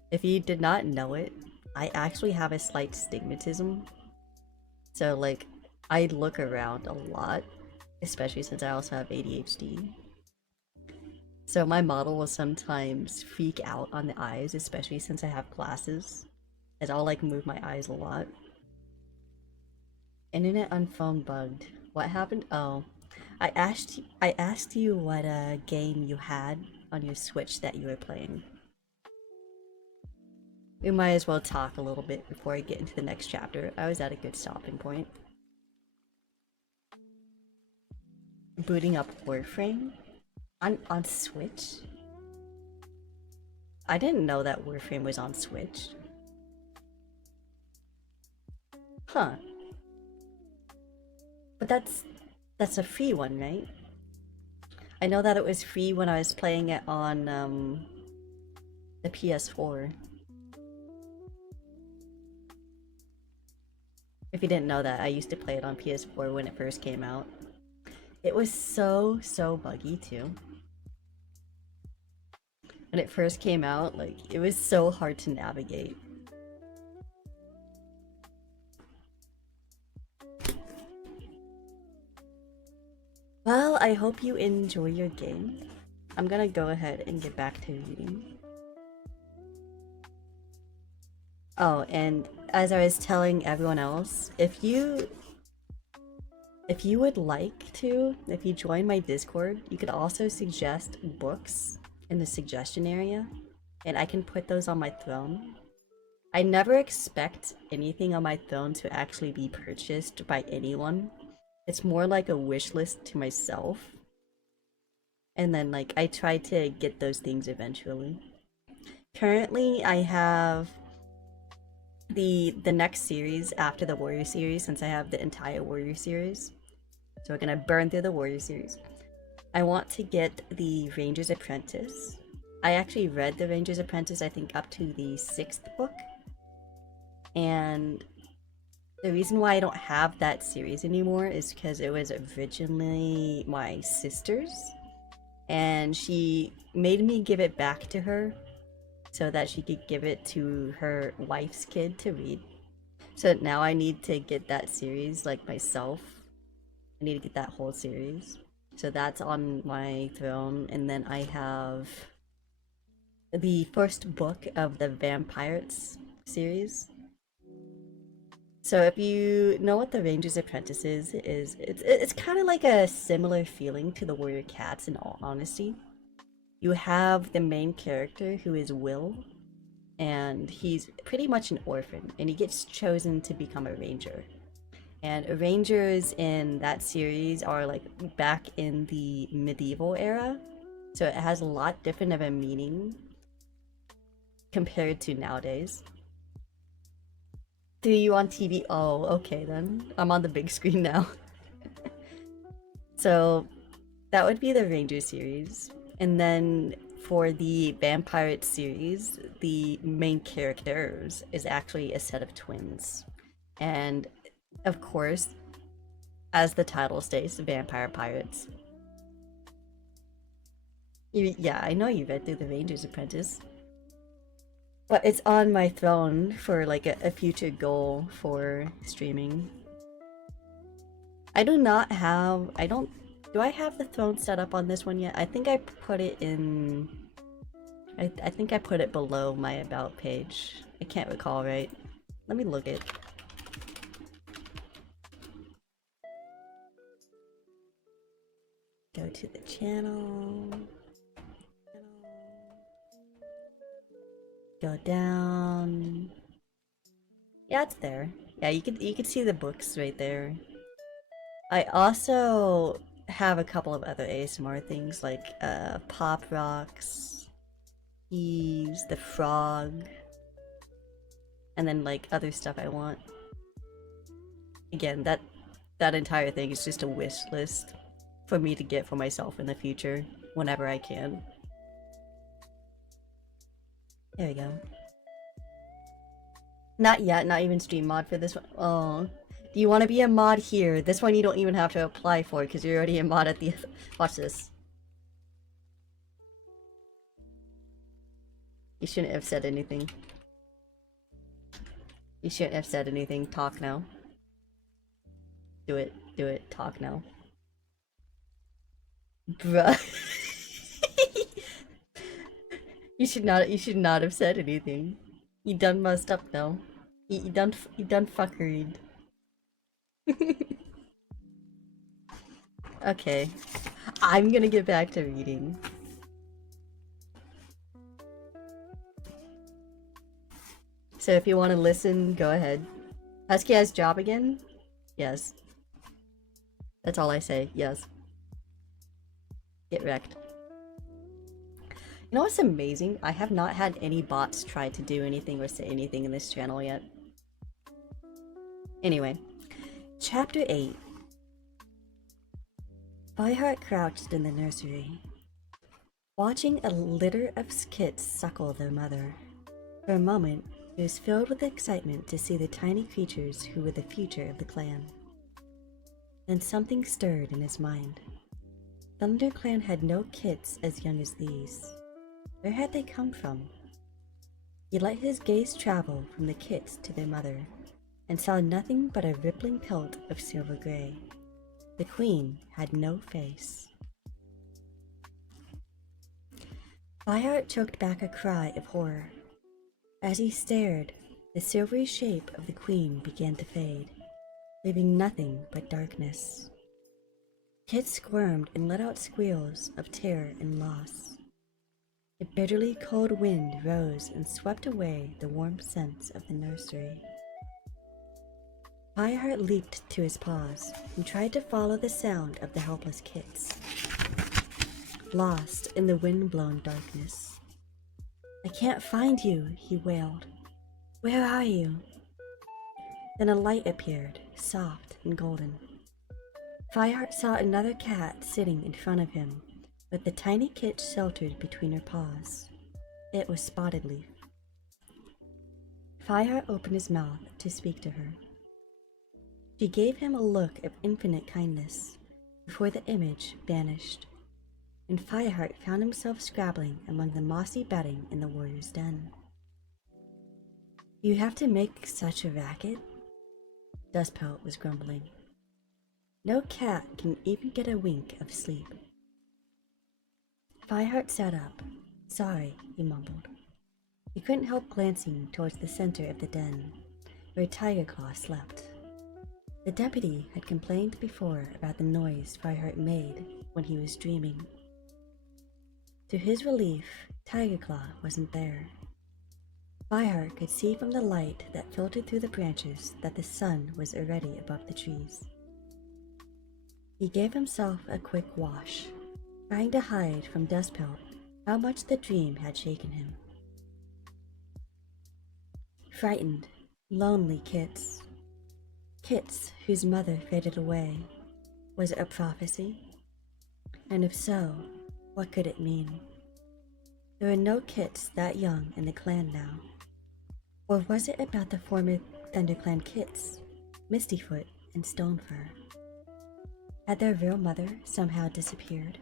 If you did not know it, I actually have a slight stigmatism. So like, I look around a lot, especially since I also have ADHD. So my model will sometimes freak out on the eyes, especially since I have glasses, as I'll like move my eyes a lot. Internet on phone bugged. What happened? Oh, I asked you what game you had on your Switch that you were playing. We might as well talk a little bit before I get into the next chapter. I was at a good stopping point. Booting up Warframe? On Switch? I didn't know that Warframe was on Switch. Huh. But that's a free one, right? I know that it was free when I was playing it on the PS4. If you didn't know that, I used to play it on PS4 when it first came out. It was so buggy too. When it first came out, like, it was so hard to navigate. Well, I hope you enjoy your game. I'm gonna go ahead and get back to reading. Oh, and as I was telling everyone else, if you would like to, if you join my Discord, you could also suggest books in the suggestion area, and I can put those on my throne. I never expect anything on my throne to actually be purchased by anyone. It's more like a wish list to myself. And then like I try to get those things eventually. Currently I have the next series after the Warrior series, since I have the entire Warrior series. So we're gonna burn through the Warrior series. I want to get the Ranger's Apprentice. I actually read the Ranger's Apprentice, I think up to the 6th book. And the reason why I don't have that series anymore is because it was originally my sister's, and she made me give it back to her so that she could give it to her wife's kid to read. So now I need to get that series like myself. I need to get that whole series. So that's on my throne, and then I have the first book of the Vampires series. So if you know what the Ranger's Apprentice is, it's kind of like a similar feeling to the Warrior Cats in all honesty. You have the main character who is Will, and he's pretty much an orphan, and he gets chosen to become a ranger. And rangers in that series are like back in the medieval era, so it has a lot different of a meaning compared to nowadays. Do you on TV? Oh, okay then. I'm on the big screen now. So that would be the Ranger series. And then for the Vampire series, the main characters is actually a set of twins. And of course, as the title states, vampire pirates. Yeah, I know you read through the Ranger's Apprentice. But it's on my throne for like a future goal for streaming. I do not have. I don't. Do I have the throne set up on this one yet? I think I put it in. I think I put it below my about page. I can't recall, right? Let me look it. Go to the channel. Go down. Yeah, it's there. Yeah, you could see the books right there. I also have a couple of other ASMR things like Pop Rocks, Eves, the Frog, and then like other stuff I want. Again, that entire thing is just a wish list for me to get for myself in the future whenever I can. There we go. Not yet, not even stream mod for this one. Oh. Do you want to be a mod here? This one you don't even have to apply for because you're already a mod at the... Watch this. You shouldn't have said anything. You shouldn't have said anything. Talk now. Do it. Do it. Talk now. Bruh. You should not have said anything. You done messed up now. You done fuckeried. Okay. I'm gonna get back to reading. So if you want to listen, go ahead. Husky has job again? Yes. That's all I say. Yes. Get wrecked. You know what's amazing? I have not had any bots try to do anything or say anything in this channel yet. Anyway. Chapter 8. Fireheart crouched in the nursery, watching a litter of kits suckle their mother. For a moment, he was filled with excitement to see the tiny creatures who were the future of the clan. Then something stirred in his mind. ThunderClan had no kits as young as these. Where had they come from? He let his gaze travel from the kits to their mother, and saw nothing but a rippling pelt of silver gray. The queen had no face. Fireheart choked back a cry of horror. As he stared, the silvery shape of the queen began to fade, leaving nothing but darkness. Kit squirmed and let out squeals of terror and loss. A bitterly cold wind rose and swept away the warm scents of the nursery. Fireheart leaped to his paws and tried to follow the sound of the helpless kits, lost in the wind-blown darkness. "I can't find you," he wailed. "Where are you?" Then a light appeared, soft and golden. Fireheart saw another cat sitting in front of him, with the tiny kit sheltered between her paws. It was Spotted Leaf. Fireheart opened his mouth to speak to her. She gave him a look of infinite kindness before the image vanished, and Fireheart found himself scrabbling among the mossy bedding in the warrior's den. "You have to make such a racket?" Dustpelt was grumbling. "No cat can even get a wink of sleep." Fireheart sat up. "Sorry," he mumbled. He couldn't help glancing towards the center of the den, where Tiger Claw slept. The deputy had complained before about the noise Fireheart made when he was dreaming. To his relief, Tiger Claw wasn't there. Fireheart could see from the light that filtered through the branches that the sun was already above the trees. He gave himself a quick wash, trying to hide from Dustpelt how much the dream had shaken him. Frightened, lonely kits. Kits whose mother faded away. Was it a prophecy? And if so, what could it mean? There were no Kits that young in the clan now. Or was it about the former ThunderClan Kits, Mistyfoot and Stonefur? Had their real mother somehow disappeared?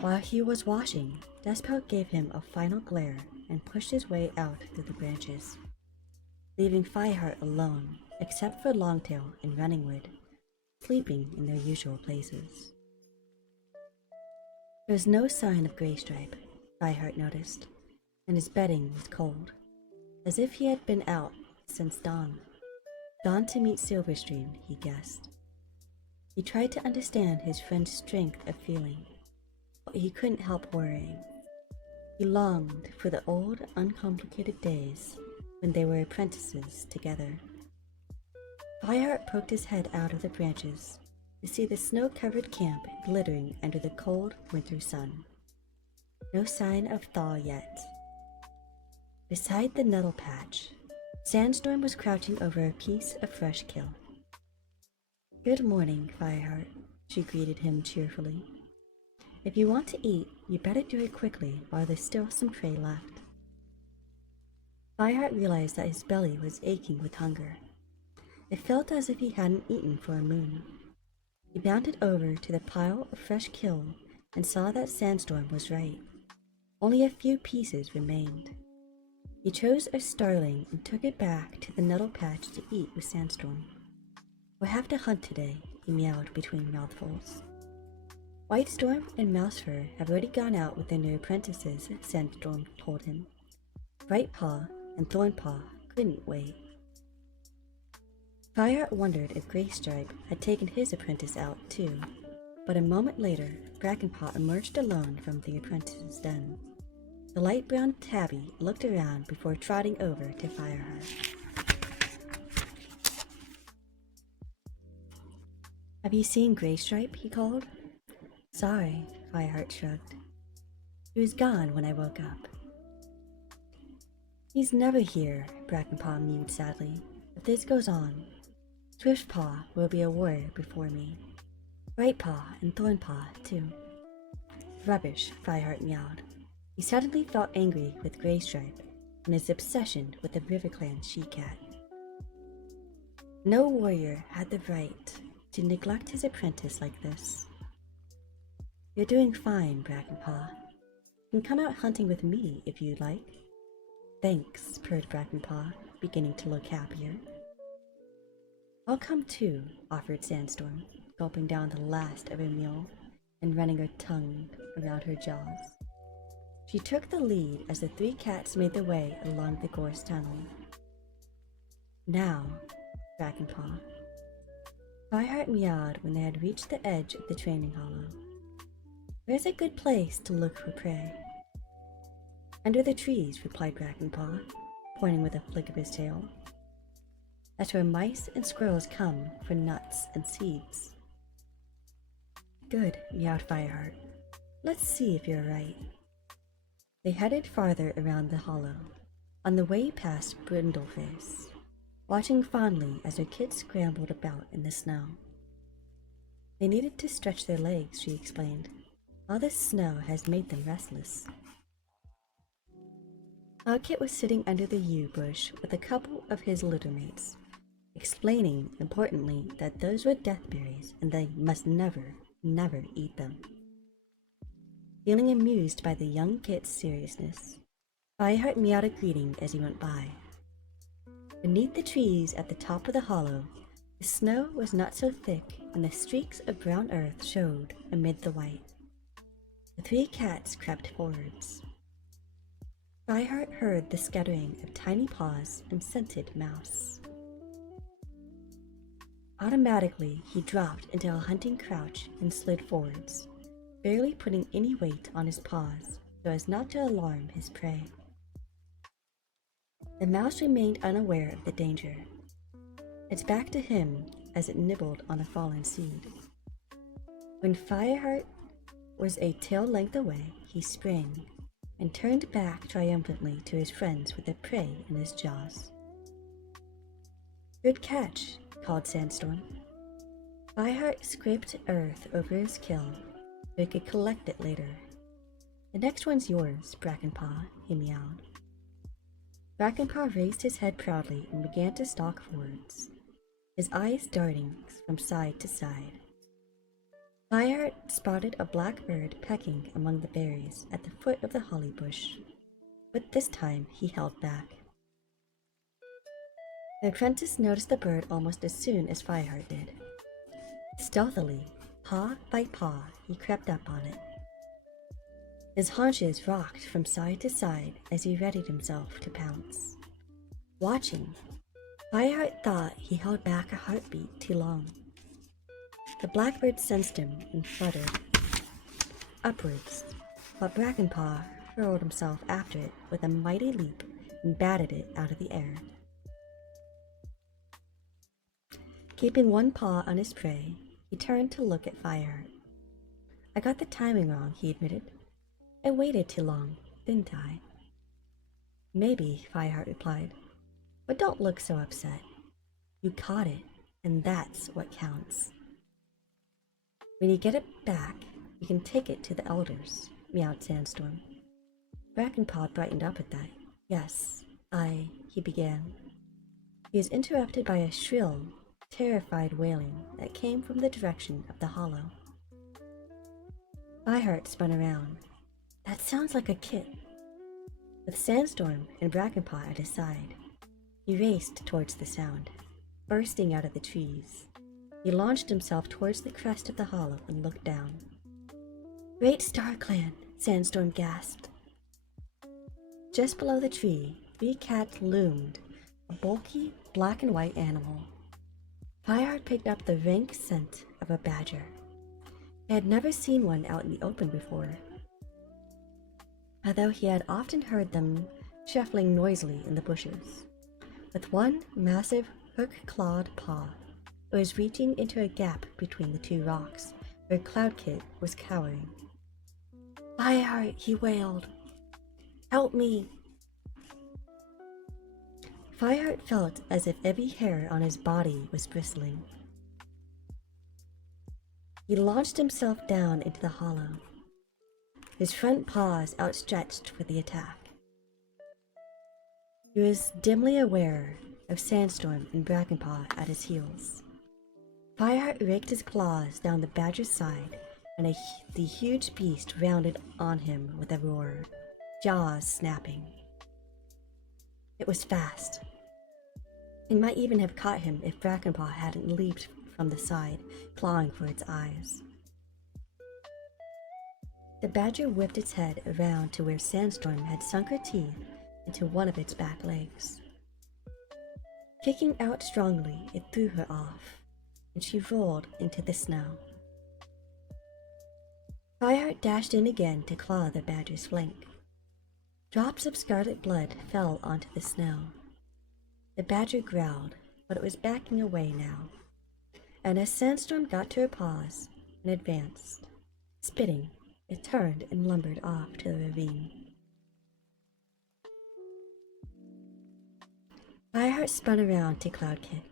While he was washing, Dustpelt gave him a final glare and pushed his way out through the branches, leaving Fireheart alone except for Longtail and Runningwood, sleeping in their usual places. There was no sign of Graystripe, Fireheart noticed, and his bedding was cold, as if he had been out since dawn. Gone to meet Silverstream, he guessed. He tried to understand his friend's strength of feeling, but he couldn't help worrying. He longed for the old, uncomplicated days when they were apprentices together. Fireheart poked his head out of the branches to see the snow-covered camp glittering under the cold winter sun. No sign of thaw yet. Beside the nettle patch, Sandstorm was crouching over a piece of fresh kill. "Good morning, Fireheart," she greeted him cheerfully. "If you want to eat, you better do it quickly while there's still some prey left." Fireheart realized that his belly was aching with hunger. It felt as if he hadn't eaten for a moon. He bounded over to the pile of fresh kill and saw that Sandstorm was right. Only a few pieces remained. He chose a starling and took it back to the nettle patch to eat with Sandstorm. "We'll have to hunt today," he meowed between mouthfuls. "Whitestorm and Mousefur have already gone out with their new apprentices," Sandstorm told him. Brightpaw and Thornpaw couldn't wait. Fireheart wondered if Graystripe had taken his apprentice out too, but a moment later, Brackenpaw emerged alone from the apprentice's den. The light brown tabby looked around before trotting over to Fireheart. "Have you seen Graystripe?" he called. "Sorry," Fireheart shrugged. "He was gone when I woke up." "He's never here," Brackenpaw mewed sadly. "If this goes on, Swiftpaw will be a warrior before me. Brightpaw and Thornpaw, too." "Rubbish," Fireheart meowed. He suddenly felt angry with Graystripe and his obsession with the RiverClan she-cat. No warrior had the right to neglect his apprentice like this. "You're doing fine, Brackenpaw. You can come out hunting with me if you'd like." "Thanks," purred Brackenpaw, beginning to look happier. "I'll come too," offered Sandstorm, gulping down the last of her meal and running her tongue around her jaws. She took the lead as the three cats made their way along the gorse tunnel. "Now," Brackenpaw. Fireheart meowed when they had reached the edge of the training hollow. "Where's a good place to look for prey?" "Under the trees," replied Brackenpaw, pointing with a flick of his tail. "That's where mice and squirrels come for nuts and seeds." "Good," meowed Fireheart. "Let's see if you're right." They headed farther around the hollow, on the way past Brindleface, watching fondly as her kids scrambled about in the snow. "They needed to stretch their legs," she explained. "All this snow has made them restless." Hogkit was sitting under the yew bush with a couple of his littermates, explaining importantly that those were deathberries and they must never, never eat them. Feeling amused by the young kit's seriousness, Fireheart meowed a greeting as he went by. Beneath the trees at the top of the hollow, the snow was not so thick and the streaks of brown earth showed amid the white. The three cats crept forwards. Fireheart heard the scattering of tiny paws and scented mouse. Automatically, he dropped into a hunting crouch and slid forwards, barely putting any weight on his paws so as not to alarm his prey. The mouse remained unaware of the danger. Its back to him as it nibbled on a fallen seed. When Fireheart was a tail length away, he sprang and turned back triumphantly to his friends with the prey in his jaws. "Good catch," called Sandstorm. Fireheart scraped earth over his kill so he could collect it later. "The next one's yours, Brackenpaw," he meowed. Brackenpaw raised his head proudly and began to stalk forwards, his eyes darting from side to side. Fireheart spotted a black bird pecking among the berries at the foot of the holly bush, but this time he held back. The apprentice noticed the bird almost as soon as Fireheart did. Stealthily, paw by paw, he crept up on it. His haunches rocked from side to side as he readied himself to pounce. Watching, Fireheart thought he held back a heartbeat too long. The blackbird sensed him and fluttered upwards, but Brackenpaw hurled himself after it with a mighty leap and batted it out of the air. Keeping one paw on his prey, he turned to look at Fireheart. "I got the timing wrong," he admitted. "I waited too long, didn't I?" "Maybe," Fireheart replied, "but don't look so upset. You caught it, and that's what counts. When you get it back, you can take it to the elders," meowed Sandstorm. Brackenpaw brightened up at that. "Yes, he began. He was interrupted by a shrill, terrified wailing that came from the direction of the hollow. Fireheart spun around. "That sounds like a kit." With Sandstorm and Brackenpaw at his side, he raced towards the sound, bursting out of the trees. He launched himself towards the crest of the hollow and looked down. "Great Star Clan!" Sandstorm gasped. Just below the tree, 3 cats loomed, a bulky black and white animal. Fireheart picked up the rank scent of a badger. He had never seen one out in the open before, although he had often heard them shuffling noisily in the bushes. With one massive hook-clawed paw, it was reaching into a gap between the 2 rocks where Cloudkit was cowering. "Fireheart!" he wailed. "Help me!" Fireheart felt as if every hair on his body was bristling. He launched himself down into the hollow, his front paws outstretched for the attack. He was dimly aware of Sandstorm and Brackenpaw at his heels. Fireheart raked his claws down the badger's side, and the huge beast rounded on him with a roar, jaws snapping. It was fast. It might even have caught him if Brackenpaw hadn't leaped from the side, clawing for its eyes. The badger whipped its head around to where Sandstorm had sunk her teeth into one of its back legs. Kicking out strongly, it threw her off, and she rolled into the snow. Fireheart dashed in again to claw the badger's flank. Drops of scarlet blood fell onto the snow. The badger growled, but it was backing away now, and as Sandstorm got to her paws and advanced, spitting, it turned and lumbered off to the ravine. Fireheart spun around to Cloudkit.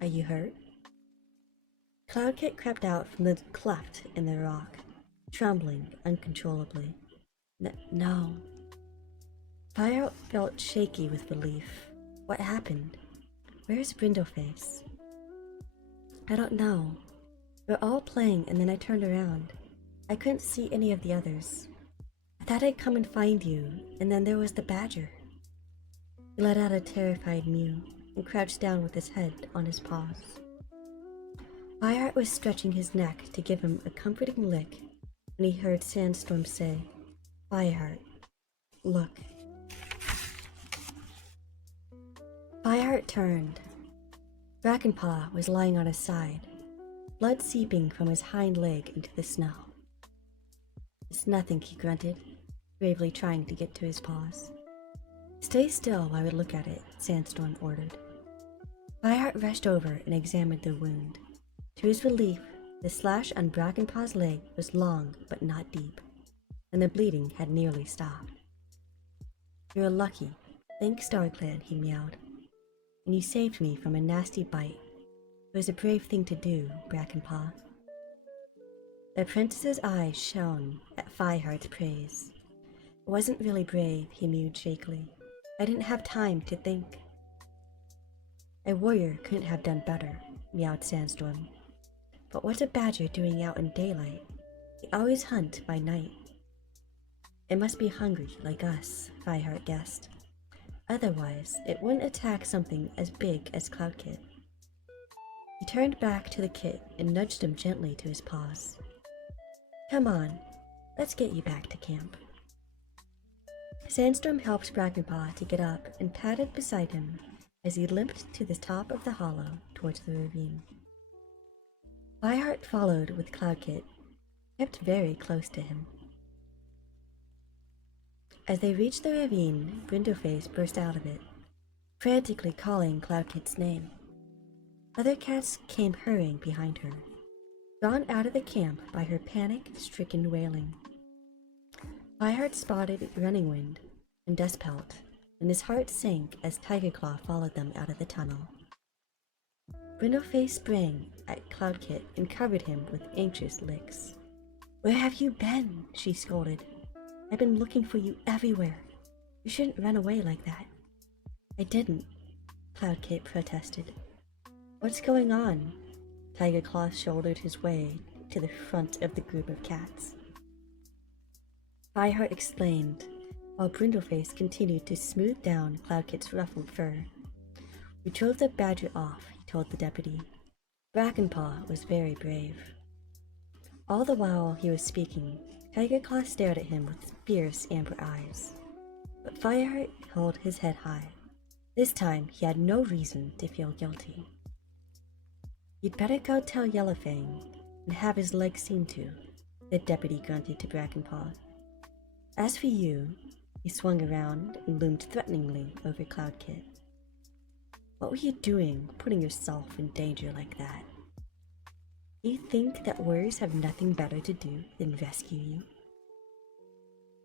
"Are you hurt?" Cloudkit crept out from the cleft in the rock, trembling uncontrollably. No. Fireheart felt shaky with relief. What happened? Where's Brindleface? "I don't know. We were all playing and then I turned around. I couldn't see any of the others. I thought I'd come and find you, and then there was the badger." He let out a terrified mew and crouched down with his head on his paws. Fireheart was stretching his neck to give him a comforting lick when he heard Sandstorm say, "Fireheart, look." Fireheart turned. Brackenpaw was lying on his side, blood seeping from his hind leg into the snow. "It's nothing," he grunted, bravely trying to get to his paws. "Stay still while we look at it," Sandstorm ordered. Fireheart rushed over and examined the wound. To his relief, the slash on Brackenpaw's leg was long but not deep, and the bleeding had nearly stopped. "You're lucky. Thanks, Starclan," he meowed. "And you saved me from a nasty bite. It was a brave thing to do, Brackenpaw." The apprentice's eyes shone at Fireheart's praise. "It wasn't really brave," he mewed shakily. "I didn't have time to think." "A warrior couldn't have done better," meowed Sandstorm. "But what's a badger doing out in daylight? They always hunt by night." "It must be hungry, like us," Fireheart guessed. "Otherwise, it wouldn't attack something as big as Cloudkit." He turned back to the kit and nudged him gently to his paws. "Come on, let's get you back to camp." Sandstorm helped Brackenpaw to get up and padded beside him as he limped to the top of the hollow towards the ravine. Fireheart followed with Cloudkit, kept very close to him. As they reached the ravine, Brindleface burst out of it, frantically calling Cloudkit's name. Other cats came hurrying behind her, drawn out of the camp by her panic-stricken wailing. Fireheart spotted Running Wind and Dustpelt, and his heart sank as Tigerclaw followed them out of the tunnel. Brindleface sprang at Cloudkit and covered him with anxious licks. "Where have you been?" she scolded. "I've been looking for you everywhere. You shouldn't run away like that." "I didn't," Cloudkit protested. "What's going on?" Tigerclaw shouldered his way to the front of the group of cats. Fireheart explained, while Brindleface continued to smooth down Cloudkit's ruffled fur. "We drove the badger off," he told the deputy. "Brackenpaw was very brave." All the while he was speaking, Tigerclaw stared at him with fierce amber eyes. But Fireheart held his head high. This time he had no reason to feel guilty. "You'd better go tell Yellowfang and have his legs seen to," the deputy grunted to Brackenpaw. "As for you," he swung around and loomed threateningly over Cloudkit. "What were you doing, putting yourself in danger like that? Do you think that warriors have nothing better to do than rescue you?"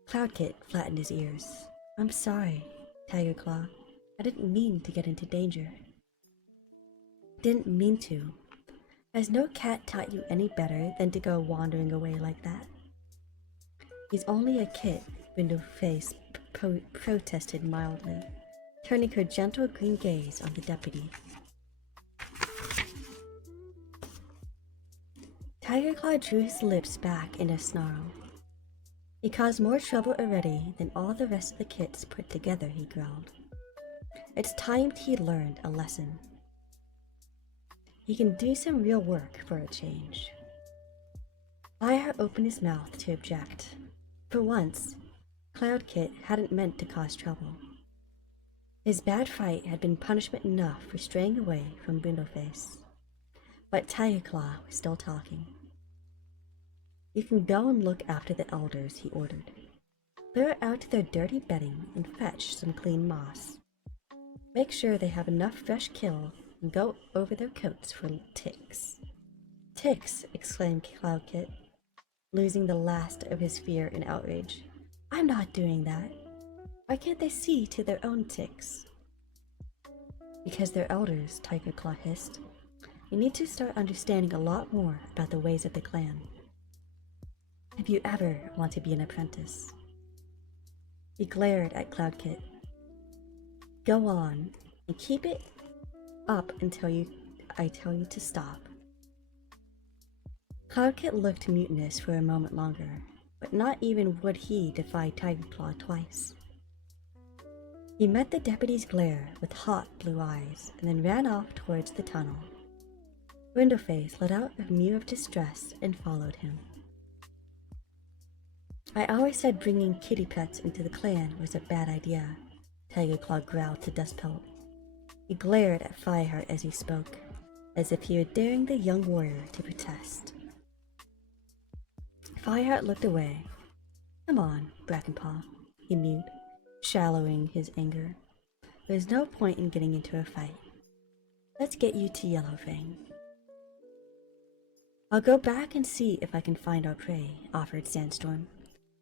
Cloudkit flattened his ears. "I'm sorry, Tigerclaw. I didn't mean to get into danger." "Didn't mean to. Has no cat taught you any better than to go wandering away like that?" "He's only a kid," Brindleface protested mildly, turning her gentle green gaze on the deputy. Tigerclaw drew his lips back in a snarl. "He caused more trouble already than all the rest of the kits put together," he growled. "It's time he learned a lesson. He can do some real work for a change." Fireheart opened his mouth to object. For once, Cloudkit hadn't meant to cause trouble. His bad fight had been punishment enough for straying away from Brindleface. But Tigerclaw was still talking. "You can go and look after the elders," he ordered. "Clear out their dirty bedding and fetch some clean moss. Make sure they have enough fresh kill and go over their coats for ticks." "Ticks!" exclaimed Cloudkit, losing the last of his fear in outrage. "I'm not doing that. Why can't they see to their own ticks?" "Because they're elders," Tigerclaw hissed. "You need to start understanding a lot more about the ways of the clan, if you ever want to be an apprentice." He glared at Cloudkit. "Go on, and keep it up until I tell you to stop." Cloudkit looked mutinous for a moment longer, but not even would he defy Tigerclaw twice. He met the deputy's glare with hot blue eyes and then ran off towards the tunnel. Brindleface let out a mew of distress and followed him. "I always said bringing kitty pets into the clan was a bad idea," Tigerclaw growled to Dustpelt. He glared at Fireheart as he spoke, as if he were daring the young warrior to protest. Fireheart looked away. "Come on, Brackenpaw," he mewed, shallowing his anger. "There's no point in getting into a fight. Let's get you to Yellowfang." "I'll go back and see if I can find our prey," offered Sandstorm.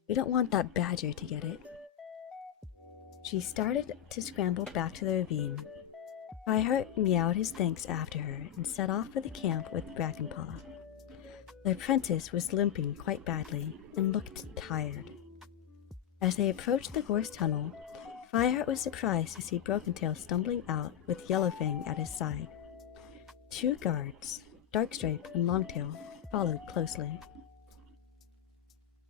"We don't want that badger to get it." She started to scramble back to the ravine. Fireheart meowed his thanks after her and set off for the camp with Brackenpaw. The apprentice was limping quite badly and looked tired. As they approached the gorse tunnel, Fireheart was surprised to see Brokentail stumbling out with Yellowfang at his side. 2 guards, Darkstripe and Longtail, followed closely.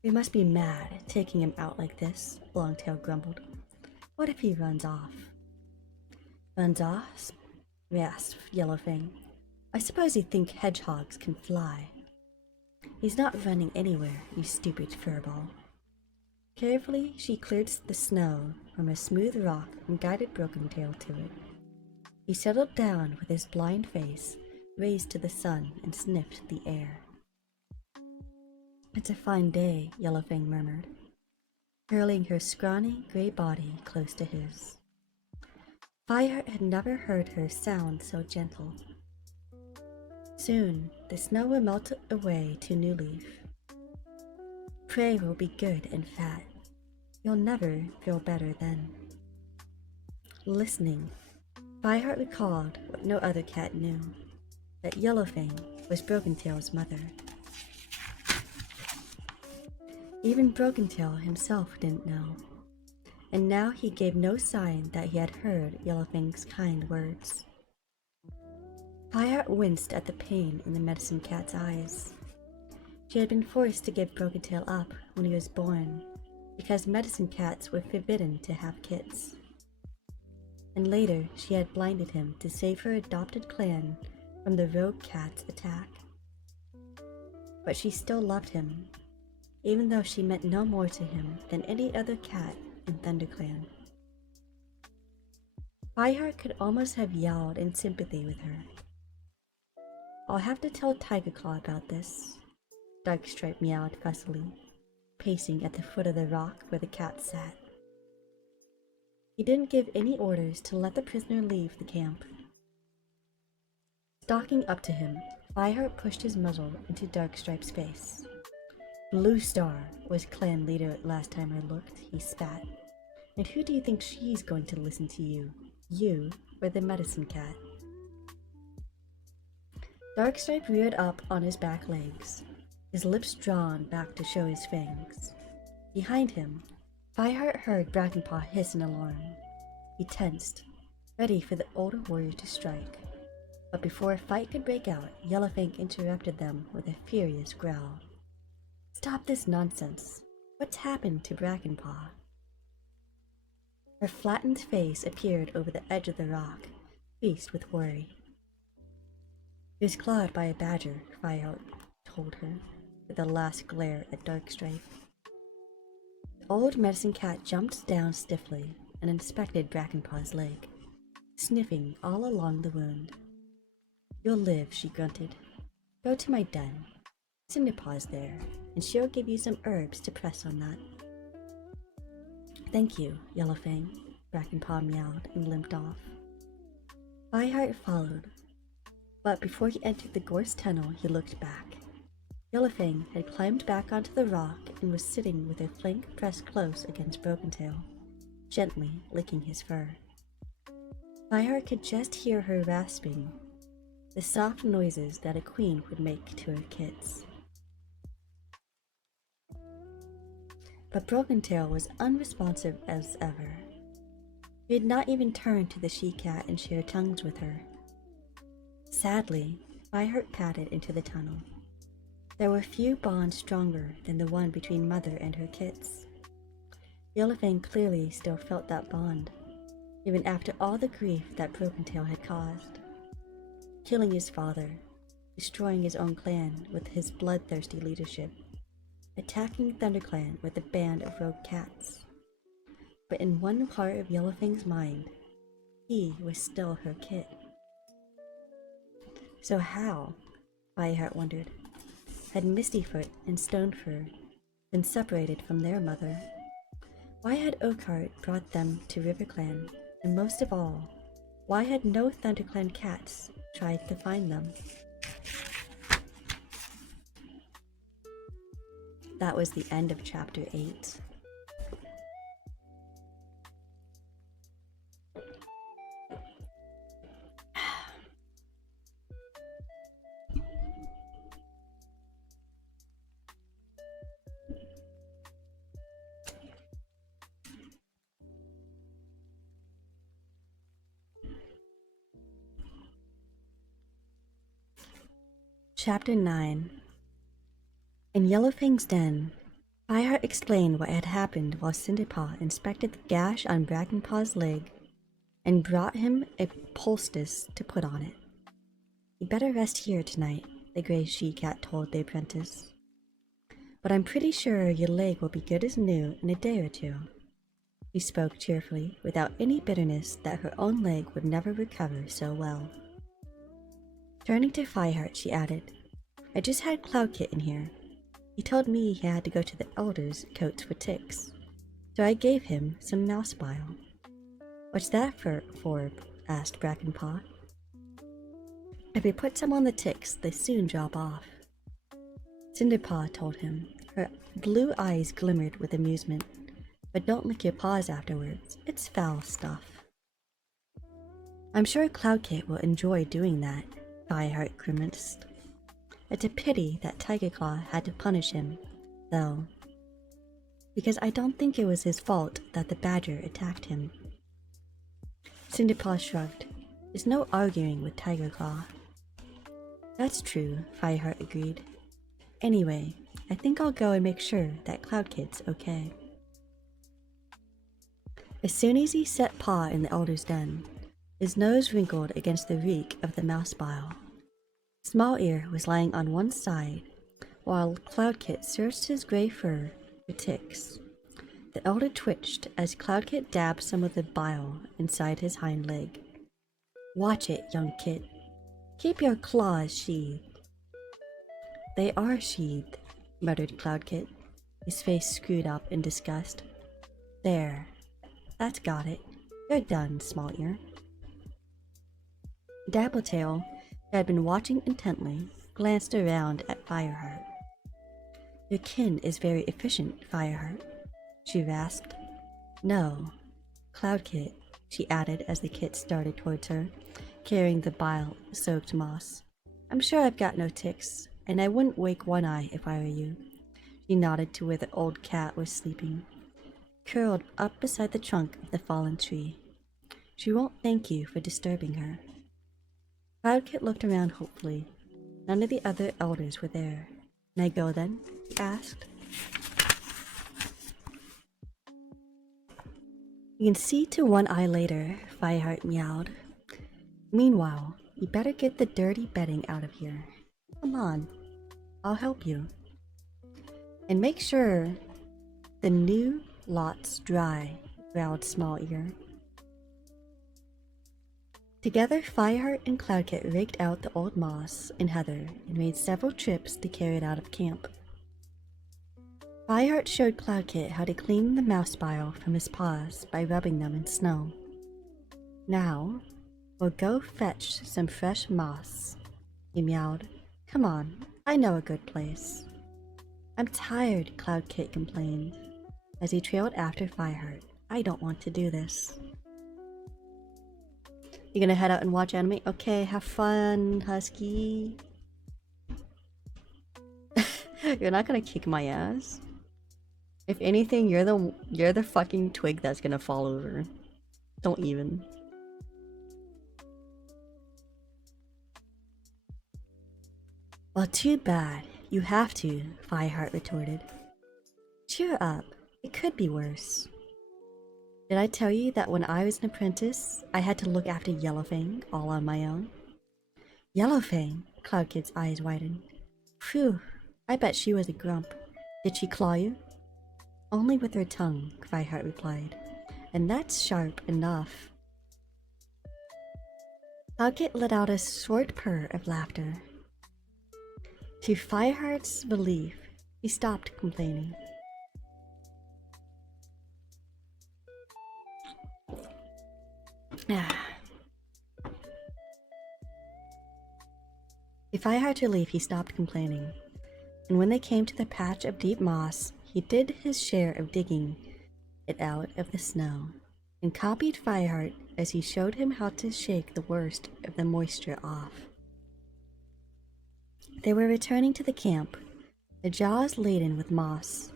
"We must be mad, taking him out like this," Longtail grumbled. "What if he runs off?" "Runs off?" rasped Yellowfang. "I suppose you think hedgehogs can fly." "He's not running anywhere, you stupid furball." Carefully, she cleared the snow from a smooth rock and guided Brokentail to it. He settled down with his blind face raised to the sun and sniffed the air. "It's a fine day," Yellowfang murmured, curling her scrawny gray body close to his. Fireheart had never heard her sound so gentle. Soon, the snow will melt away to New Leaf. Prey will be good and fat. You'll never feel better then. Listening, Fireheart recalled what no other cat knew, that Yellowfang was Brokentail's mother. Even Brokentail himself didn't know, and now he gave no sign that he had heard Yellowfang's kind words. Fireheart winced at the pain in the medicine cat's eyes. She had been forced to give Brokentail up when he was born, because medicine cats were forbidden to have kits. And later she had blinded him to save her adopted clan from the rogue cat's attack. But she still loved him, even though she meant no more to him than any other cat in ThunderClan. Fireheart could almost have yelled in sympathy with her. "I'll have to tell Tigerclaw about this," Darkstripe meowed fussily, pacing at the foot of the rock where the cat sat. He didn't give any orders to let the prisoner leave the camp. Stalking up to him, Fireheart pushed his muzzle into Darkstripe's face. "Blue Star was clan leader last time I looked," he spat. "And who do you think she's going to listen to you? You or the medicine cat?" Darkstripe reared up on his back legs, his lips drawn back to show his fangs. Behind him, Fireheart heard Brackenpaw hiss in alarm. He tensed, ready for the older warrior to strike. But before a fight could break out, Yellowfang interrupted them with a furious growl. "Stop this nonsense! What's happened to Brackenpaw?" Her flattened face appeared over the edge of the rock, creased with worry. "He was clawed by a badger," Fireheart told her, with a last glare at Darkstripe. The old medicine cat jumped down stiffly and inspected Brackenpaw's leg, sniffing all along the wound. "You'll live," she grunted. "Go to my den. Cinderpaw's there, and she'll give you some herbs to press on that." "Thank you, Yellowfang," Brackenpaw meowed and limped off. Fireheart followed, but before he entered the gorse tunnel, he looked back. Yellowfang had climbed back onto the rock and was sitting with her flank pressed close against Brokentail, gently licking his fur. Fireheart could just hear her rasping, the soft noises that a queen would make to her kits. But Brokentail was unresponsive as ever. He had not even turned to the she-cat and shared tongues with her. Sadly, Fireheart padded into the tunnel. There were few bonds stronger than the one between Mother and her kits. Yellowfang clearly still felt that bond, even after all the grief that Brokentail had caused. Killing his father, destroying his own clan with his bloodthirsty leadership, attacking ThunderClan with a band of rogue cats. But in one part of Yellowfang's mind, He was still her kit. So how, Fireheart wondered, had Mistyfoot and Stonefur been separated from their mother? Why had Oakheart brought them to RiverClan? And most of all, why had no ThunderClan cats tried to find them? That was the end of Chapter 8. Chapter 9. In Yellowfang's den, Fireheart explained what had happened while Cinderpaw inspected the gash on Brackenpaw's leg and brought him a poultice to put on it. "You better rest here tonight," the gray she-cat told the apprentice. "But I'm pretty sure your leg will be good as new in a day or two." She spoke cheerfully, without any bitterness that her own leg would never recover so well. Turning to Fireheart, she added, "I just had Cloudkit in here. He told me he had to go to the elders' coats for ticks, so I gave him some mouse bile." "What's that for?" asked Brackenpaw. "If we put some on the ticks, they soon drop off," Cinderpaw told him. Her blue eyes glimmered with amusement. "But don't lick your paws afterwards. It's foul stuff." "I'm sure Cloudkit will enjoy doing that," Fireheart grimaced. "It's a pity that Tigerclaw had to punish him, though, because I don't think it was his fault that the badger attacked him." Cinderpaw shrugged. "There's no arguing with Tigerclaw." "That's true," Fireheart agreed. "Anyway, I think I'll go and make sure that Cloudkit's okay." As soon as he set paw in the elder's den, his nose wrinkled against the reek of the mouse bile. Small Ear was lying on one side, while Cloudkit searched his gray fur for ticks. The elder twitched as Cloudkit dabbed some of the bile inside his hind leg. "Watch it, young kit. Keep your claws sheathed." "They are sheathed," muttered Cloudkit, his face screwed up in disgust. "There. That's got it. You're done, Small Ear." Dappletail, who had been watching intently, glanced around at Fireheart. "Your kin is very efficient, Fireheart," she rasped. "No, Cloudkit," she added as the kit started towards her, carrying the bile-soaked moss. "I'm sure I've got no ticks, and I wouldn't wake One Eye if I were you." She nodded to where the old cat was sleeping, curled up beside the trunk of the fallen tree. "She won't thank you for disturbing her." Cloudkit looked around hopefully. None of the other elders were there. "Can I go then?" he asked. "You can see to One Eye later," Fireheart meowed. "Meanwhile, you better get the dirty bedding out of here. Come on, I'll help you. And make sure the new lot's dry," growled Small Ear. Together, Fireheart and Cloudkit raked out the old moss and heather and made several trips to carry it out of camp. Fireheart showed Cloudkit how to clean the mouse bile from his paws by rubbing them in snow. "Now, we'll go fetch some fresh moss," he meowed. "Come on, I know a good place." "I'm tired," Cloudkit complained, as he trailed after Fireheart. "I don't want to do this." "You gonna head out and watch anime? Okay, have fun, Husky." You're not gonna kick my ass. If anything, you're the fucking twig that's gonna fall over. Don't even. "Well, too bad. You have to," Fireheart retorted. "Cheer up. It could be worse. Did I tell you that when I was an apprentice, I had to look after Yellowfang all on my own?" "Yellowfang?" Cloudkit's eyes widened. "Phew, I bet she was a grump. Did she claw you?" "Only with her tongue," Fireheart replied. "And that's sharp enough." Cloudkit let out a short purr of laughter. To Fireheart's relief, he stopped complaining. To Fireheart's relief, he stopped complaining, and when they came to the patch of deep moss, he did his share of digging it out of the snow, and copied Fireheart as he showed him how to shake the worst of the moisture off. They were returning to the camp, their jaws laden with moss,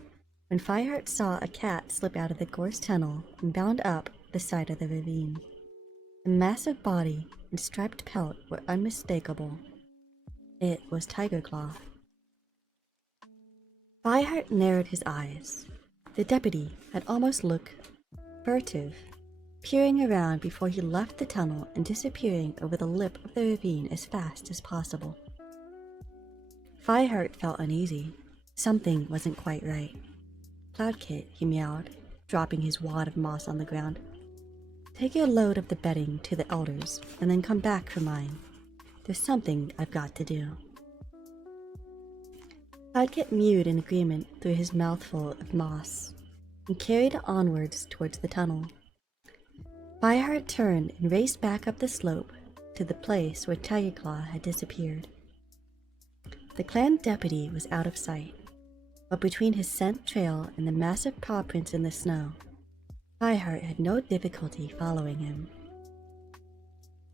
when Fireheart saw a cat slip out of the gorse tunnel and bound up the side of the ravine. The massive body and striped pelt were unmistakable. It was Tigerclaw. Fireheart narrowed his eyes. The deputy had almost looked furtive, peering around before he left the tunnel and disappearing over the lip of the ravine as fast as possible. Fireheart felt uneasy. Something wasn't quite right. Cloudkit, he meowed, dropping his wad of moss on the ground. Take your load of the bedding to the elders, and then come back for mine. There's something I've got to do. Cloudkit mewed in agreement through his mouthful of moss, and carried onwards towards the tunnel. Fireheart turned and raced back up the slope to the place where Tigerclaw had disappeared. The clan deputy was out of sight, but between his scent trail and the massive paw prints in the snow, Fireheart had no difficulty following him.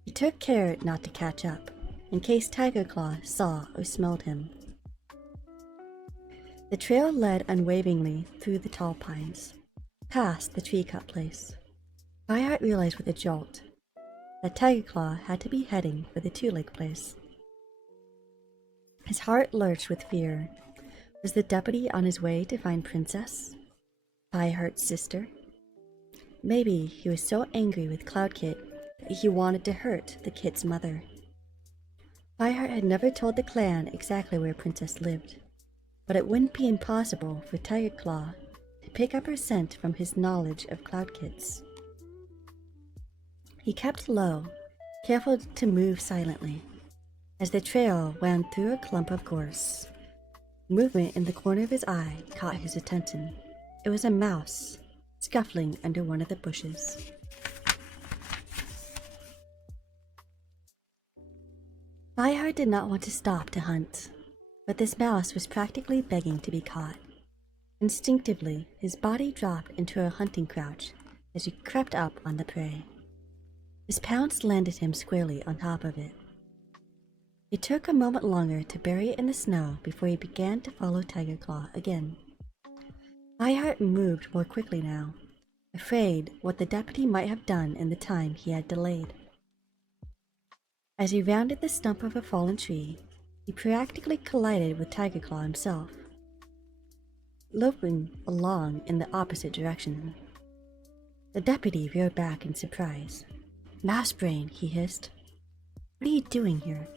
He took care not to catch up, in case Tigerclaw saw or smelled him. The trail led unwaveringly through the tall pines, past the tree-cut place. Fireheart realized with a jolt that Tigerclaw had to be heading for the two-leg place. His heart lurched with fear. Was the deputy on his way to find Princess, Fireheart's sister? Maybe he was so angry with Cloudkit that he wanted to hurt the kid's mother. Fireheart had never told the clan exactly where Princess lived, but it wouldn't be impossible for Tigerclaw to pick up her scent from his knowledge of Cloudkit's. He kept low, careful to move silently, as the trail wound through a clump of gorse. Movement in the corner of his eye caught his attention. It was a mouse, scuffling under one of the bushes. Fireheart did not want to stop to hunt, but this mouse was practically begging to be caught. Instinctively, his body dropped into a hunting crouch as he crept up on the prey. His pounce landed him squarely on top of it. It took a moment longer to bury it in the snow before he began to follow Tigerclaw again. Fireheart moved more quickly now, afraid what the deputy might have done in the time he had delayed. As he rounded the stump of a fallen tree, he practically collided with Tigerclaw himself, loping along in the opposite direction. The deputy reared back in surprise. "Mousebrain," he hissed. "What are you doing here?"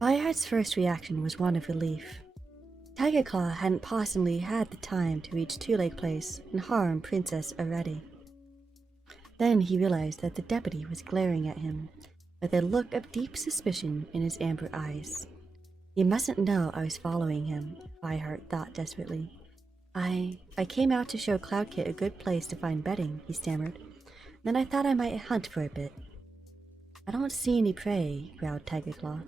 Fireheart's first reaction was one of relief. Tigerclaw hadn't possibly had the time to reach Two-Leg Place and harm Princess already. Then he realized that the deputy was glaring at him with a look of deep suspicion in his amber eyes. "He mustn't know I was following him," Fireheart thought desperately. I came out to show Cloudkit a good place to find bedding," he stammered. "Then I thought I might hunt for a bit." "I don't see any prey," growled Tigerclaw.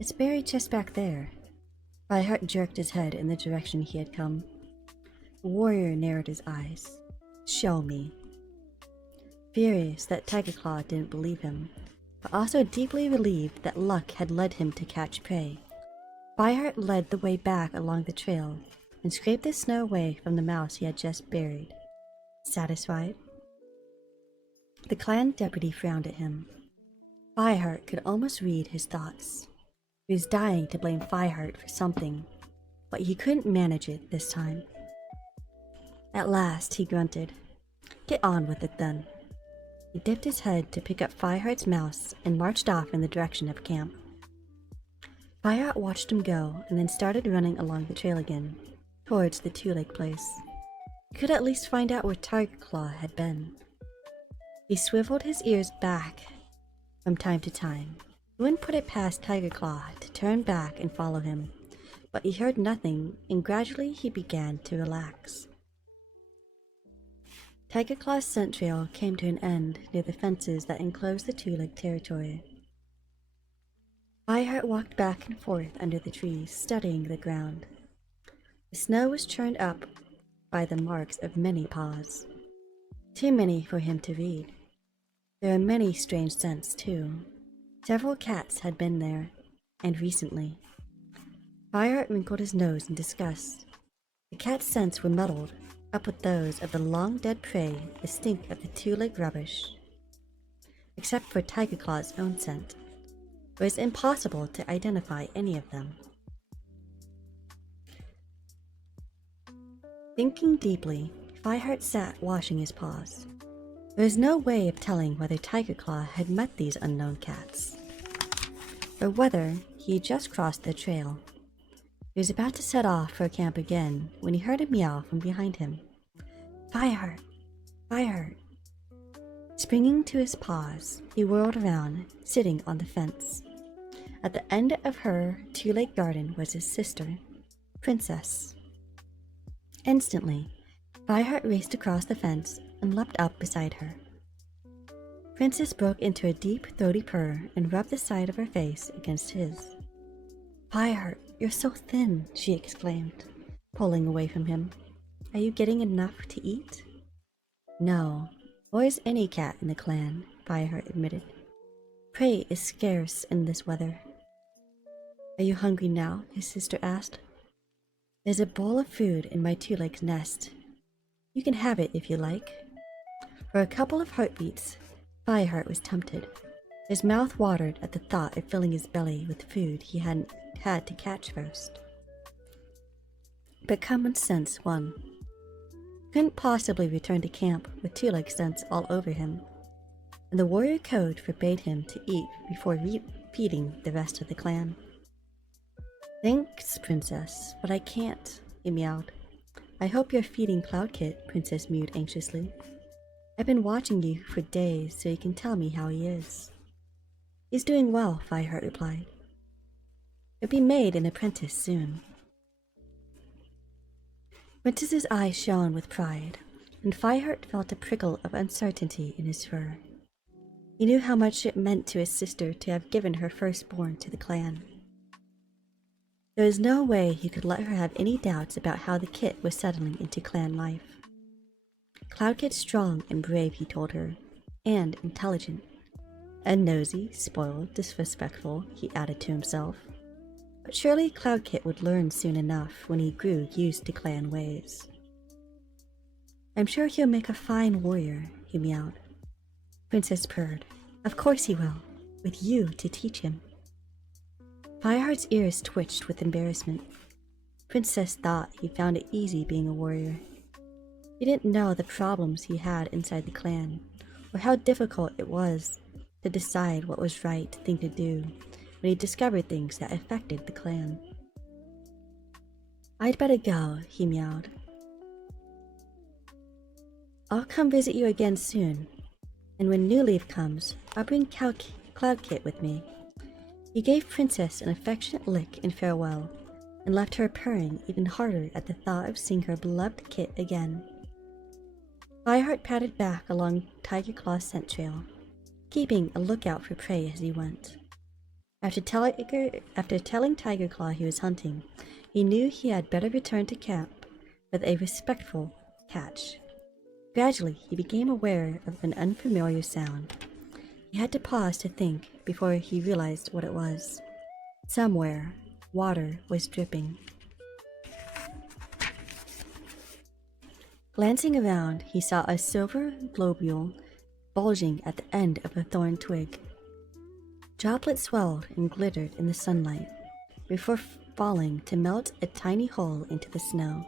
"It's buried just back there." Fireheart jerked his head in the direction he had come. The warrior narrowed his eyes. "Show me." Furious that Tigerclaw didn't believe him, but also deeply relieved that luck had led him to catch prey, Fireheart led the way back along the trail and scraped the snow away from the mouse he had just buried. Satisfied? The clan deputy frowned at him. Fireheart could almost read his thoughts. He was dying to blame Fireheart for something, but he couldn't manage it this time. At last, he grunted. "Get on with it, then." He dipped his head to pick up Fireheart's mouse and marched off in the direction of camp. Fireheart watched him go and then started running along the trail again, towards the Two-Leg Place. He could at least find out where Tigerclaw had been. He swiveled his ears back From time to time, he wouldn't put it past Tiger Claw to turn back and follow him, but he heard nothing, and gradually he began to relax. Tiger Claw's scent trail came to an end near the fences that enclosed the two-leg territory. Fireheart walked back and forth under the trees, studying the ground. The snow was churned up by the marks of many paws. Too many for him to read. There were many strange scents, too. Several cats had been there, and recently. Fireheart wrinkled his nose in disgust. The cat's scents were muddled up with those of the long-dead prey, the stink of the two-legged rubbish. Except for Tiger Claw's own scent, it was impossible to identify any of them. Thinking deeply, Fireheart sat washing his paws. There was no way of telling whether Tiger Claw had met these unknown cats, or whether he had just crossed their trail. He was about to set off for camp again when he heard a meow from behind him. Fireheart! Fireheart! Springing to his paws, he whirled around, sitting on the fence. At the end of her two-legged garden was his sister, Princess. Instantly, Fireheart raced across the fence and leapt up beside her. Princess broke into a deep, throaty purr and rubbed the side of her face against his. Fireheart, you're so thin, she exclaimed, pulling away from him. Are you getting enough to eat? No, or is any cat in the clan, Fireheart admitted. Prey is scarce in this weather. Are you hungry now? His sister asked. There's a bowl of food in my two-legged nest. You can have it if you like. For a couple of heartbeats, Fireheart was tempted. His mouth watered at the thought of filling his belly with food he hadn't had to catch first. But common sense won. Couldn't possibly return to camp with two-leg scents all over him, and the warrior code forbade him to eat before feeding the rest of the clan. Thanks, Princess, but I can't, he meowed. I hope you're feeding Cloudkit, Princess mewed anxiously. I've been watching you for days so you can tell me how he is. He's doing well, Fireheart replied. He'll be made an apprentice soon. Princess's eyes shone with pride, and Fireheart felt a prickle of uncertainty in his fur. He knew how much it meant to his sister to have given her firstborn to the clan. There was no way he could let her have any doubts about how the kit was settling into clan life. Cloudkit's strong and brave, he told her, and intelligent. And nosy, spoiled, disrespectful, he added to himself. But surely Cloudkit would learn soon enough when he grew used to clan ways. I'm sure he'll make a fine warrior, he meowed. Princess purred. Of course he will, with you to teach him. Fireheart's ears twitched with embarrassment. Princess thought he found it easy being a warrior. He didn't know the problems he had inside the clan, or how difficult it was to decide what was right thing to do when he discovered things that affected the clan. I'd better go, he meowed. I'll come visit you again soon, and when New Leaf comes, I'll bring Cloudkit with me. He gave Princess an affectionate lick in farewell, and left her purring even harder at the thought of seeing her beloved Kit again. Fireheart padded back along Tiger Claw's scent trail, keeping a lookout for prey as he went. After telling Tiger Claw he was hunting, he knew he had better return to camp with a respectful catch. Gradually, he became aware of an unfamiliar sound. He had to pause to think before he realized what it was. Somewhere, water was dripping. Glancing around, he saw a silver globule bulging at the end of a thorn twig. Droplets swelled and glittered in the sunlight before falling to melt a tiny hole into the snow.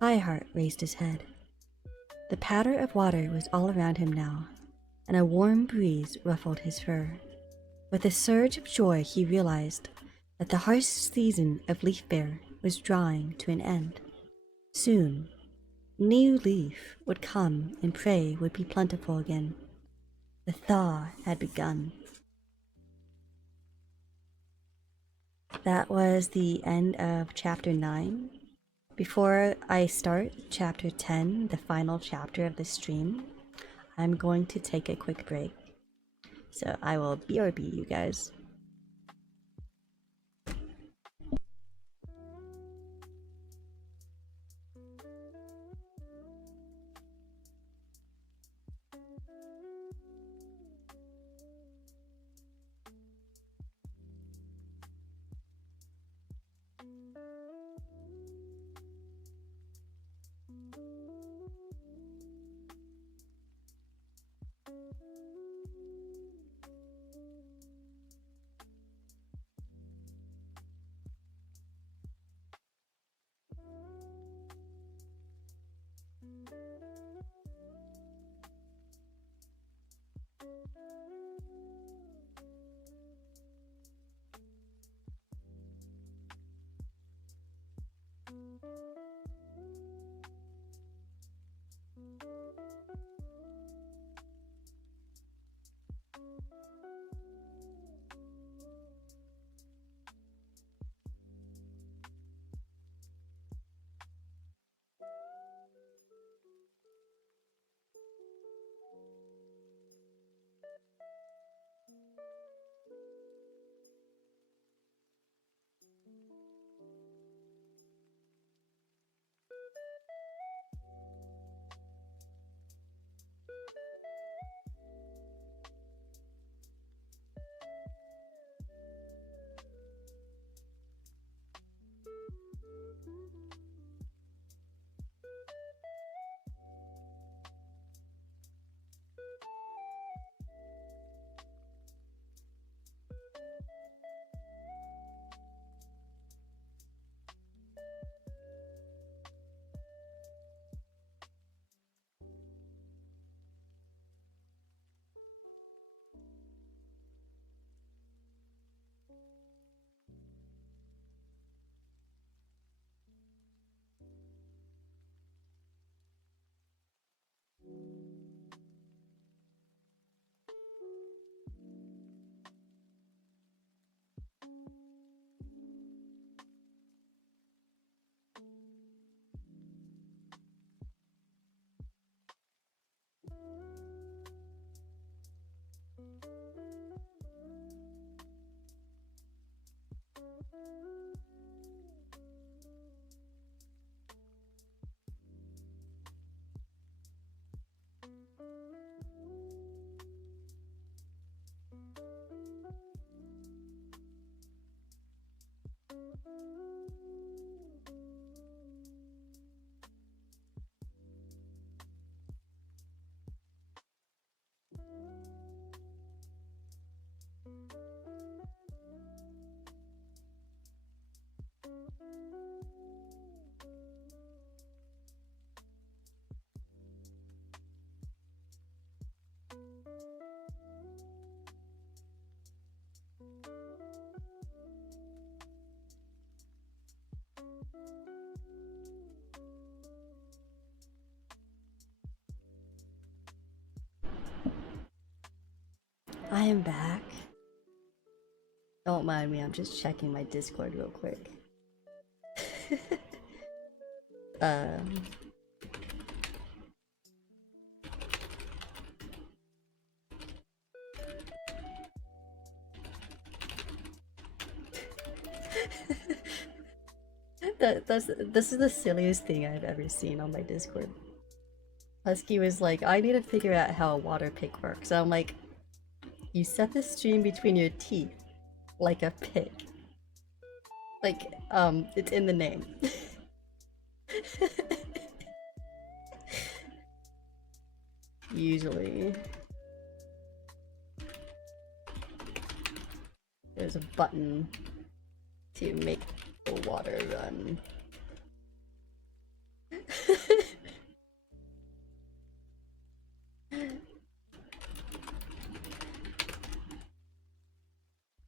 Fireheart raised his head. The patter of water was all around him now, and a warm breeze ruffled his fur. With a surge of joy, he realized that the harsh season of leaf bare was drawing to an end. Soon, New Leaf would come and prey would be plentiful again. The thaw had begun. That was the end of chapter 9. Before I start chapter 10, the final chapter of the stream, I'm going to take a quick break. So I will BRB you guys. I am back. Don't mind me, I'm just checking my Discord real quick. This is the silliest thing I've ever seen on my Discord. Husky was like, I need to figure out how a water pick works. I'm like, you set the stream between your teeth like a pick. Like, it's in the name. Usually. There's a button to make the water run.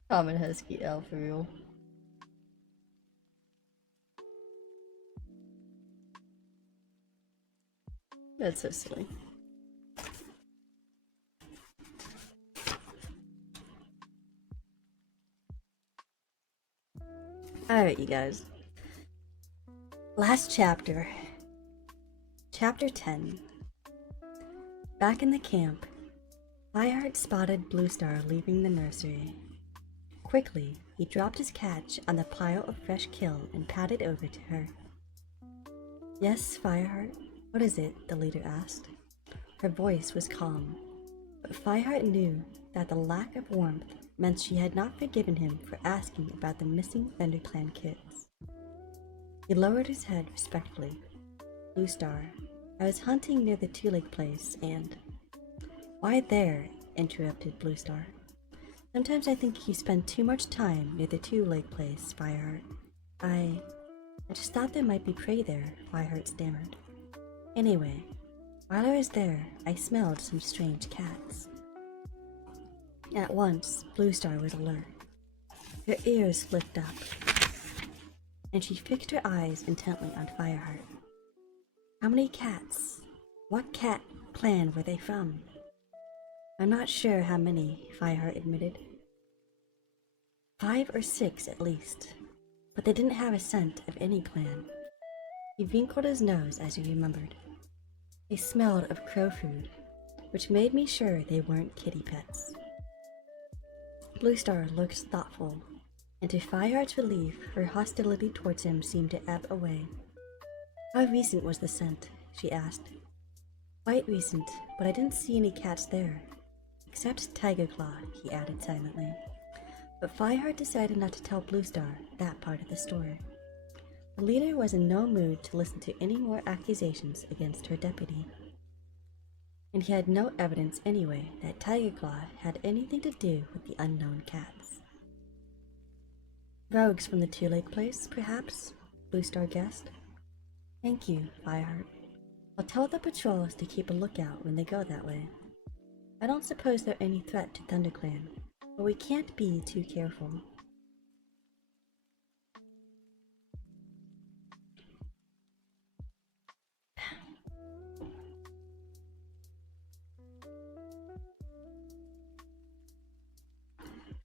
Common Husky L for real. That's so silly. Alright, you guys. Last chapter. Chapter 10. Back in the camp, Fireheart spotted Bluestar leaving the nursery. Quickly, he dropped his catch on the pile of fresh kill and padded over to her. Yes, Fireheart? What is it? The leader asked. Her voice was calm, but Fireheart knew that the lack of warmth meant she had not forgiven him for asking about the missing ThunderClan kids. He lowered his head respectfully. Bluestar, I was hunting near the Two Lake place and... Why there? Interrupted Bluestar. Sometimes I think you spend too much time near the Two Lake place, Fireheart. I just thought there might be prey there, Fireheart stammered. Anyway, while I was there, I smelled some strange cats. At once, Bluestar was alert. Her ears flicked up, and she fixed her eyes intently on Fireheart. How many cats? What cat clan were they from? I'm not sure how many, Fireheart admitted. 5 or 6 at least, but they didn't have a scent of any clan. He wrinkled his nose as he remembered. They smelled of crow food, which made me sure they weren't kitty pets. Bluestar looked thoughtful, and to Fireheart's relief, her hostility towards him seemed to ebb away. How recent was the scent? She asked. Quite recent, but I didn't see any cats there. Except Tigerclaw, he added silently. But Fireheart decided not to tell Bluestar that part of the story. The leader was in no mood to listen to any more accusations against her deputy. And he had no evidence anyway that Tigerclaw had anything to do with the unknown cats. Rogues from the Two Lake place, perhaps? Bluestar guessed. Thank you, Fireheart. I'll tell the patrols to keep a lookout when they go that way. I don't suppose they're any threat to ThunderClan, but we can't be too careful.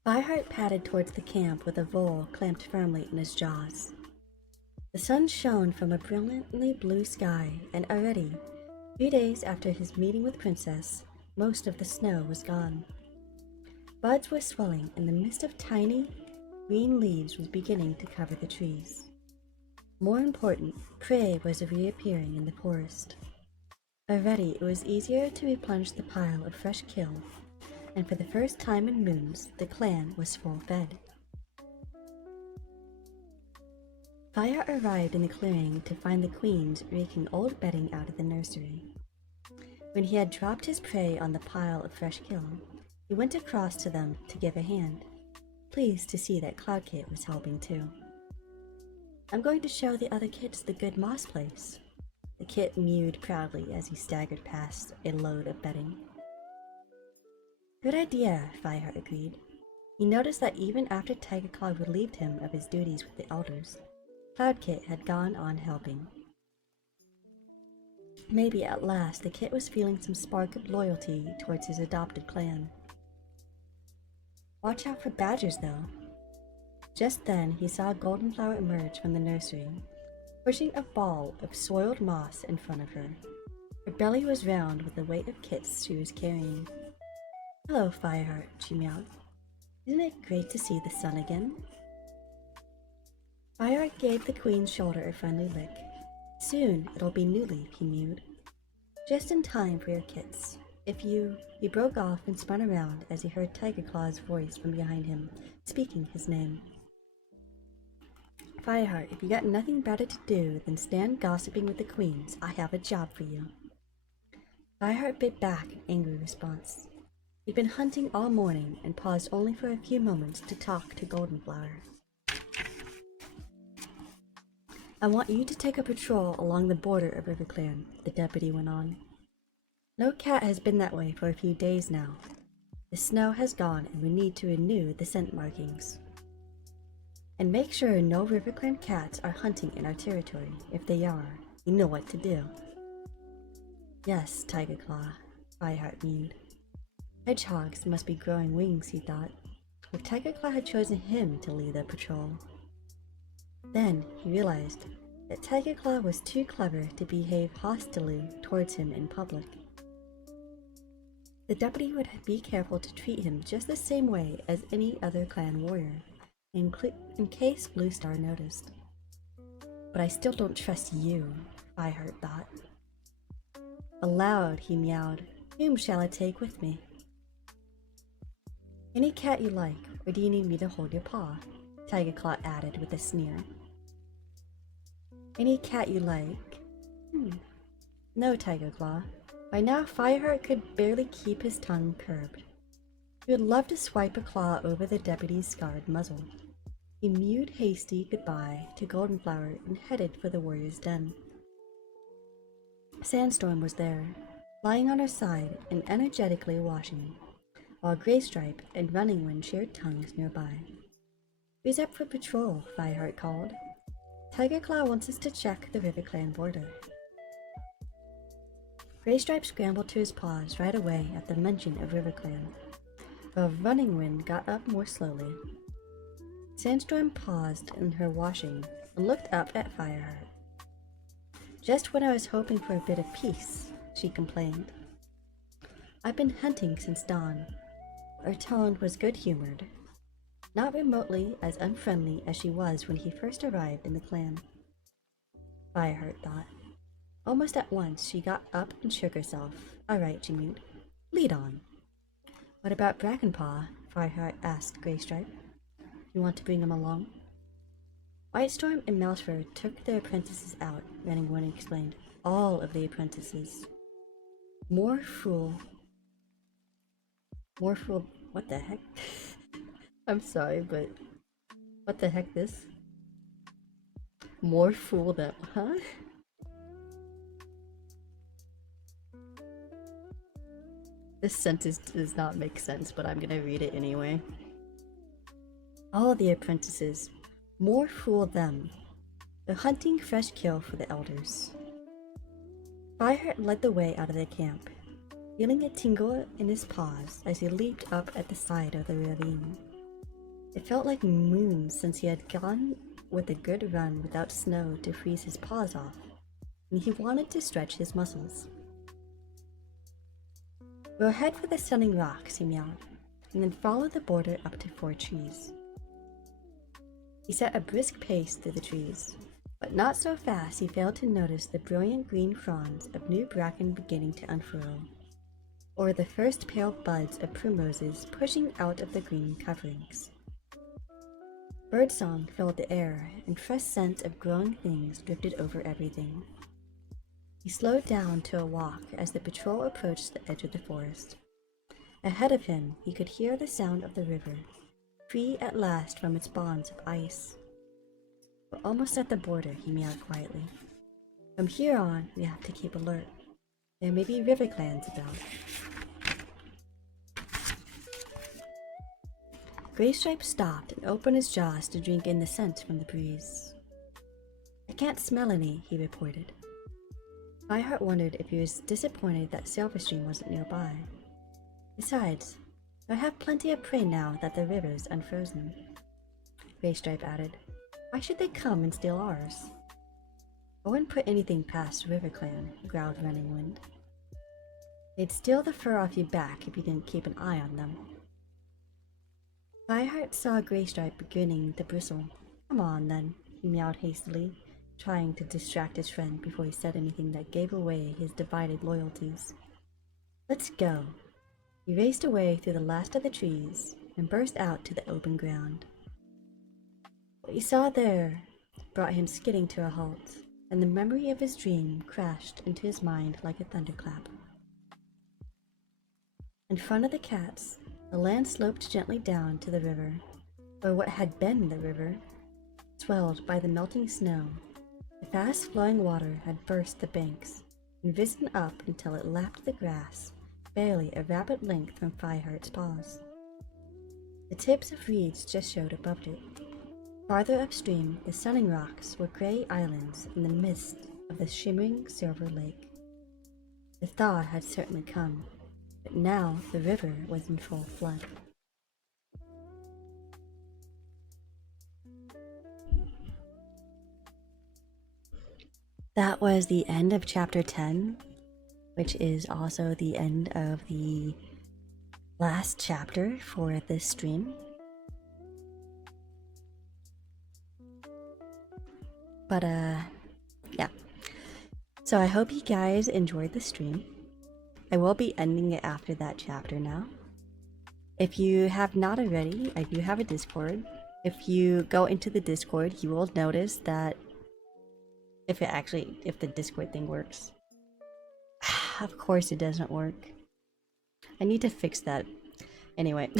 Fireheart padded towards the camp with a vole clamped firmly in his jaws. The sun shone from a brilliantly blue sky, and already, 3 days after his meeting with Princess, most of the snow was gone. Buds were swelling, and the mist of tiny, green leaves was beginning to cover the trees. More important, prey was reappearing in the forest. Already it was easier to replenish the pile of fresh kill, and for the first time in moons, the clan was full-fed. Fire arrived in the clearing to find the queens raking old bedding out of the nursery. When he had dropped his prey on the pile of fresh kill, he went across to them to give a hand, pleased to see that Cloudkit was helping too. I'm going to show the other kids the good moss place. The kit mewed proudly as he staggered past a load of bedding. Good idea, Fireheart agreed. He noticed that even after Tigerclaw relieved him of his duties with the elders, Cloudkit had gone on helping. Maybe at last the kit was feeling some spark of loyalty towards his adopted clan. Watch out for badgers, though. Just then he saw Goldenflower emerge from the nursery, pushing a ball of soiled moss in front of her. Her belly was round with the weight of kits she was carrying. Hello, Fireheart, she meowed. Isn't it great to see the sun again? Fireheart gave the queen's shoulder a friendly lick. Soon it'll be New Leaf, he mewed. Just in time for your kits. He broke off and spun around as he heard Tigerclaw's voice from behind him, speaking his name. Fireheart, if you got nothing better to do than stand gossiping with the queens, I have a job for you. Fireheart bit back an angry response. He'd been hunting all morning and paused only for a few moments to talk to Goldenflower. I want you to take a patrol along the border of RiverClan, the deputy went on. No cat has been that way for a few days now. The snow has gone and we need to renew the scent markings. And make sure no RiverClan cats are hunting in our territory. If they are, you know what to do. Yes, Tigerclaw, Fireheart mewed. Hedgehogs must be growing wings, he thought. But Tigerclaw had chosen him to lead the patrol. Then he realized that Tiger Claw was too clever to behave hostilely towards him in public. The deputy would be careful to treat him just the same way as any other clan warrior, in case Bluestar noticed. But I still don't trust you, Fireheart thought. Aloud, he meowed, "Whom shall I take with me?" "Any cat you like, or do you need me to hold your paw?" Tiger Claw added with a sneer. "Any cat you like." No, Tiger Claw. By now, Fireheart could barely keep his tongue curbed. He would love to swipe a claw over the deputy's scarred muzzle. He mewed hasty goodbye to Goldenflower and headed for the warrior's den. Sandstorm was there, lying on her side and energetically washing, while Graystripe and Running Wind shared tongues nearby. "Who's up for patrol?" Fireheart called. "Tiger Claw wants us to check the RiverClan border." Graystripe scrambled to his paws right away at the mention of RiverClan, while Running Wind got up more slowly. Sandstorm paused in her washing and looked up at Fireheart. "Just when I was hoping for a bit of peace," she complained. "I've been hunting since dawn." Her tone was good-humored, not remotely as unfriendly as she was when he first arrived in the clan. Fireheart thought. Almost at once, she got up and shook herself. "All right," she mewed. "Lead on." "What about Brackenpaw?" Fireheart asked Graystripe. "You want to bring him along?" Whitestorm and Mousefur took their apprentices out, Running Wind explained. "All of the apprentices. More fool, what the heck?" I'm sorry, but what the heck this? More fool than, huh? This sentence does not make sense, but I'm gonna read it anyway. "All the apprentices, more fool them. They're hunting fresh kill for the elders." Fireheart led the way out of the camp, feeling a tingle in his paws as he leaped up at the side of the ravine. It felt like moons since he had gone with a good run without snow to freeze his paws off, and he wanted to stretch his muscles. "We'll head for the Stunning Rocks," he meowed, and then follow the border up to 4 trees. He set a brisk pace through the trees, but not so fast he failed to notice the brilliant green fronds of new bracken beginning to unfurl, or the first pale buds of primroses pushing out of the green coverings. Birdsong filled the air, and fresh scents of growing things drifted over everything. He slowed down to a walk as the patrol approached the edge of the forest. Ahead of him, he could hear the sound of the river, free at last from its bonds of ice. "We're almost at the border," he meowed quietly. "From here on, we have to keep alert. There may be RiverClans about." Graystripe stopped and opened his jaws to drink in the scent from the breeze. "I can't smell any," he reported. Fireheart wondered if he was disappointed that Silverstream wasn't nearby. Besides, I have plenty of prey now that the river's unfrozen. Graystripe added, "Why should they come and steal ours?" "I wouldn't put anything past RiverClan," growled Running Wind. "They'd steal the fur off your back if you didn't keep an eye on them." Fireheart saw Graystripe beginning to bristle. "Come on, then," he meowed hastily, trying to distract his friend before he said anything that gave away his divided loyalties. "Let's go." He raced away through the last of the trees and burst out to the open ground. What he saw there brought him skidding to a halt, and the memory of his dream crashed into his mind like a thunderclap. In front of the cats, the land sloped gently down to the river, or what had been the river, swelled by the melting snow. The fast-flowing water had burst the banks and risen up until it lapped the grass, barely a rapid length from Fireheart's paws. The tips of reeds just showed above it. Farther upstream, the Stunning Rocks were gray islands in the midst of the shimmering silver lake. The thaw had certainly come, but now the river was in full flood. That was the end of chapter 10, which is also the end of the last chapter for this stream. But yeah. So I hope you guys enjoyed the stream. I will be ending it after that chapter now. If you have not already, I do have a Discord. If you go into the Discord, you will notice that if the Discord thing works. Of course it doesn't work. I need to fix that. Anyway.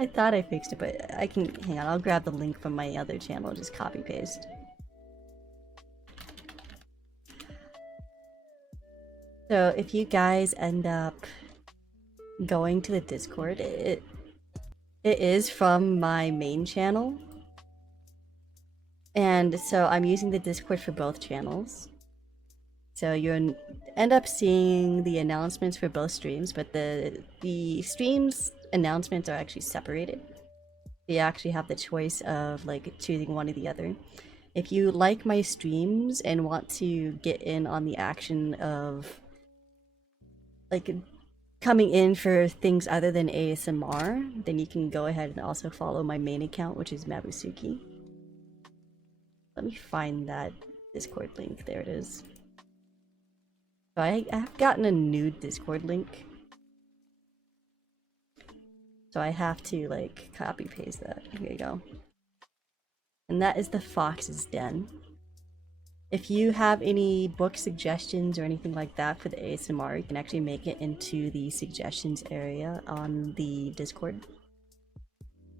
I thought I fixed it, but I can, hang on, I'll grab the link from my other channel, just copy paste. So if you guys end up going to the Discord, it is from my main channel. And so I'm using the Discord for both channels. So you'll end up seeing the announcements for both streams, but the streams announcements are actually separated. You actually have the choice of like choosing one or the other. If you like my streams and want to get in on the action of like coming in for things other than ASMR, then you can go ahead and also follow my main account, which is Mabusuki. Let me find that Discord link. There it is. So I've gotten a new Discord link. So I have to like copy paste that. Here you go. And that is the Fox's Den. If you have any book suggestions or anything like that for the ASMR, you can actually make it into the suggestions area on the Discord.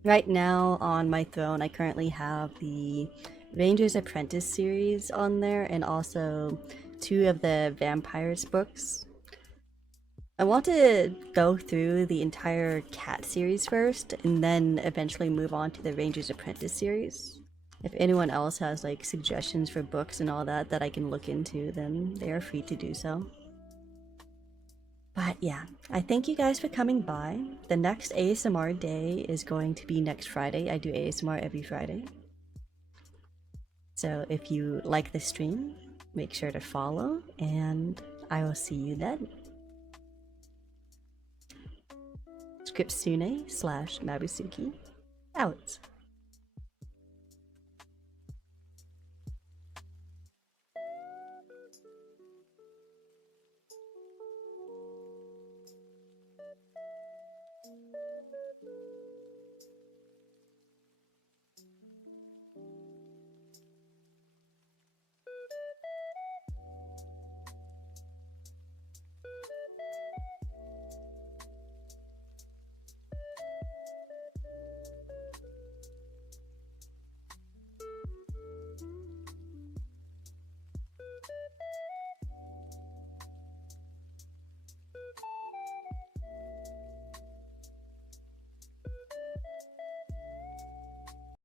Right now on my throne, I currently have the Ranger's Apprentice series on there and also 2 of the Vampires books. I want to go through the entire Cat series first and then eventually move on to the Ranger's Apprentice series. If anyone else has like suggestions for books and all that I can look into, then they are free to do so. But yeah, I thank you guys for coming by. The next ASMR day is going to be next Friday. I do ASMR every Friday. So if you like this stream, make sure to follow and I will see you then. Scriptsune/Mabusuki out.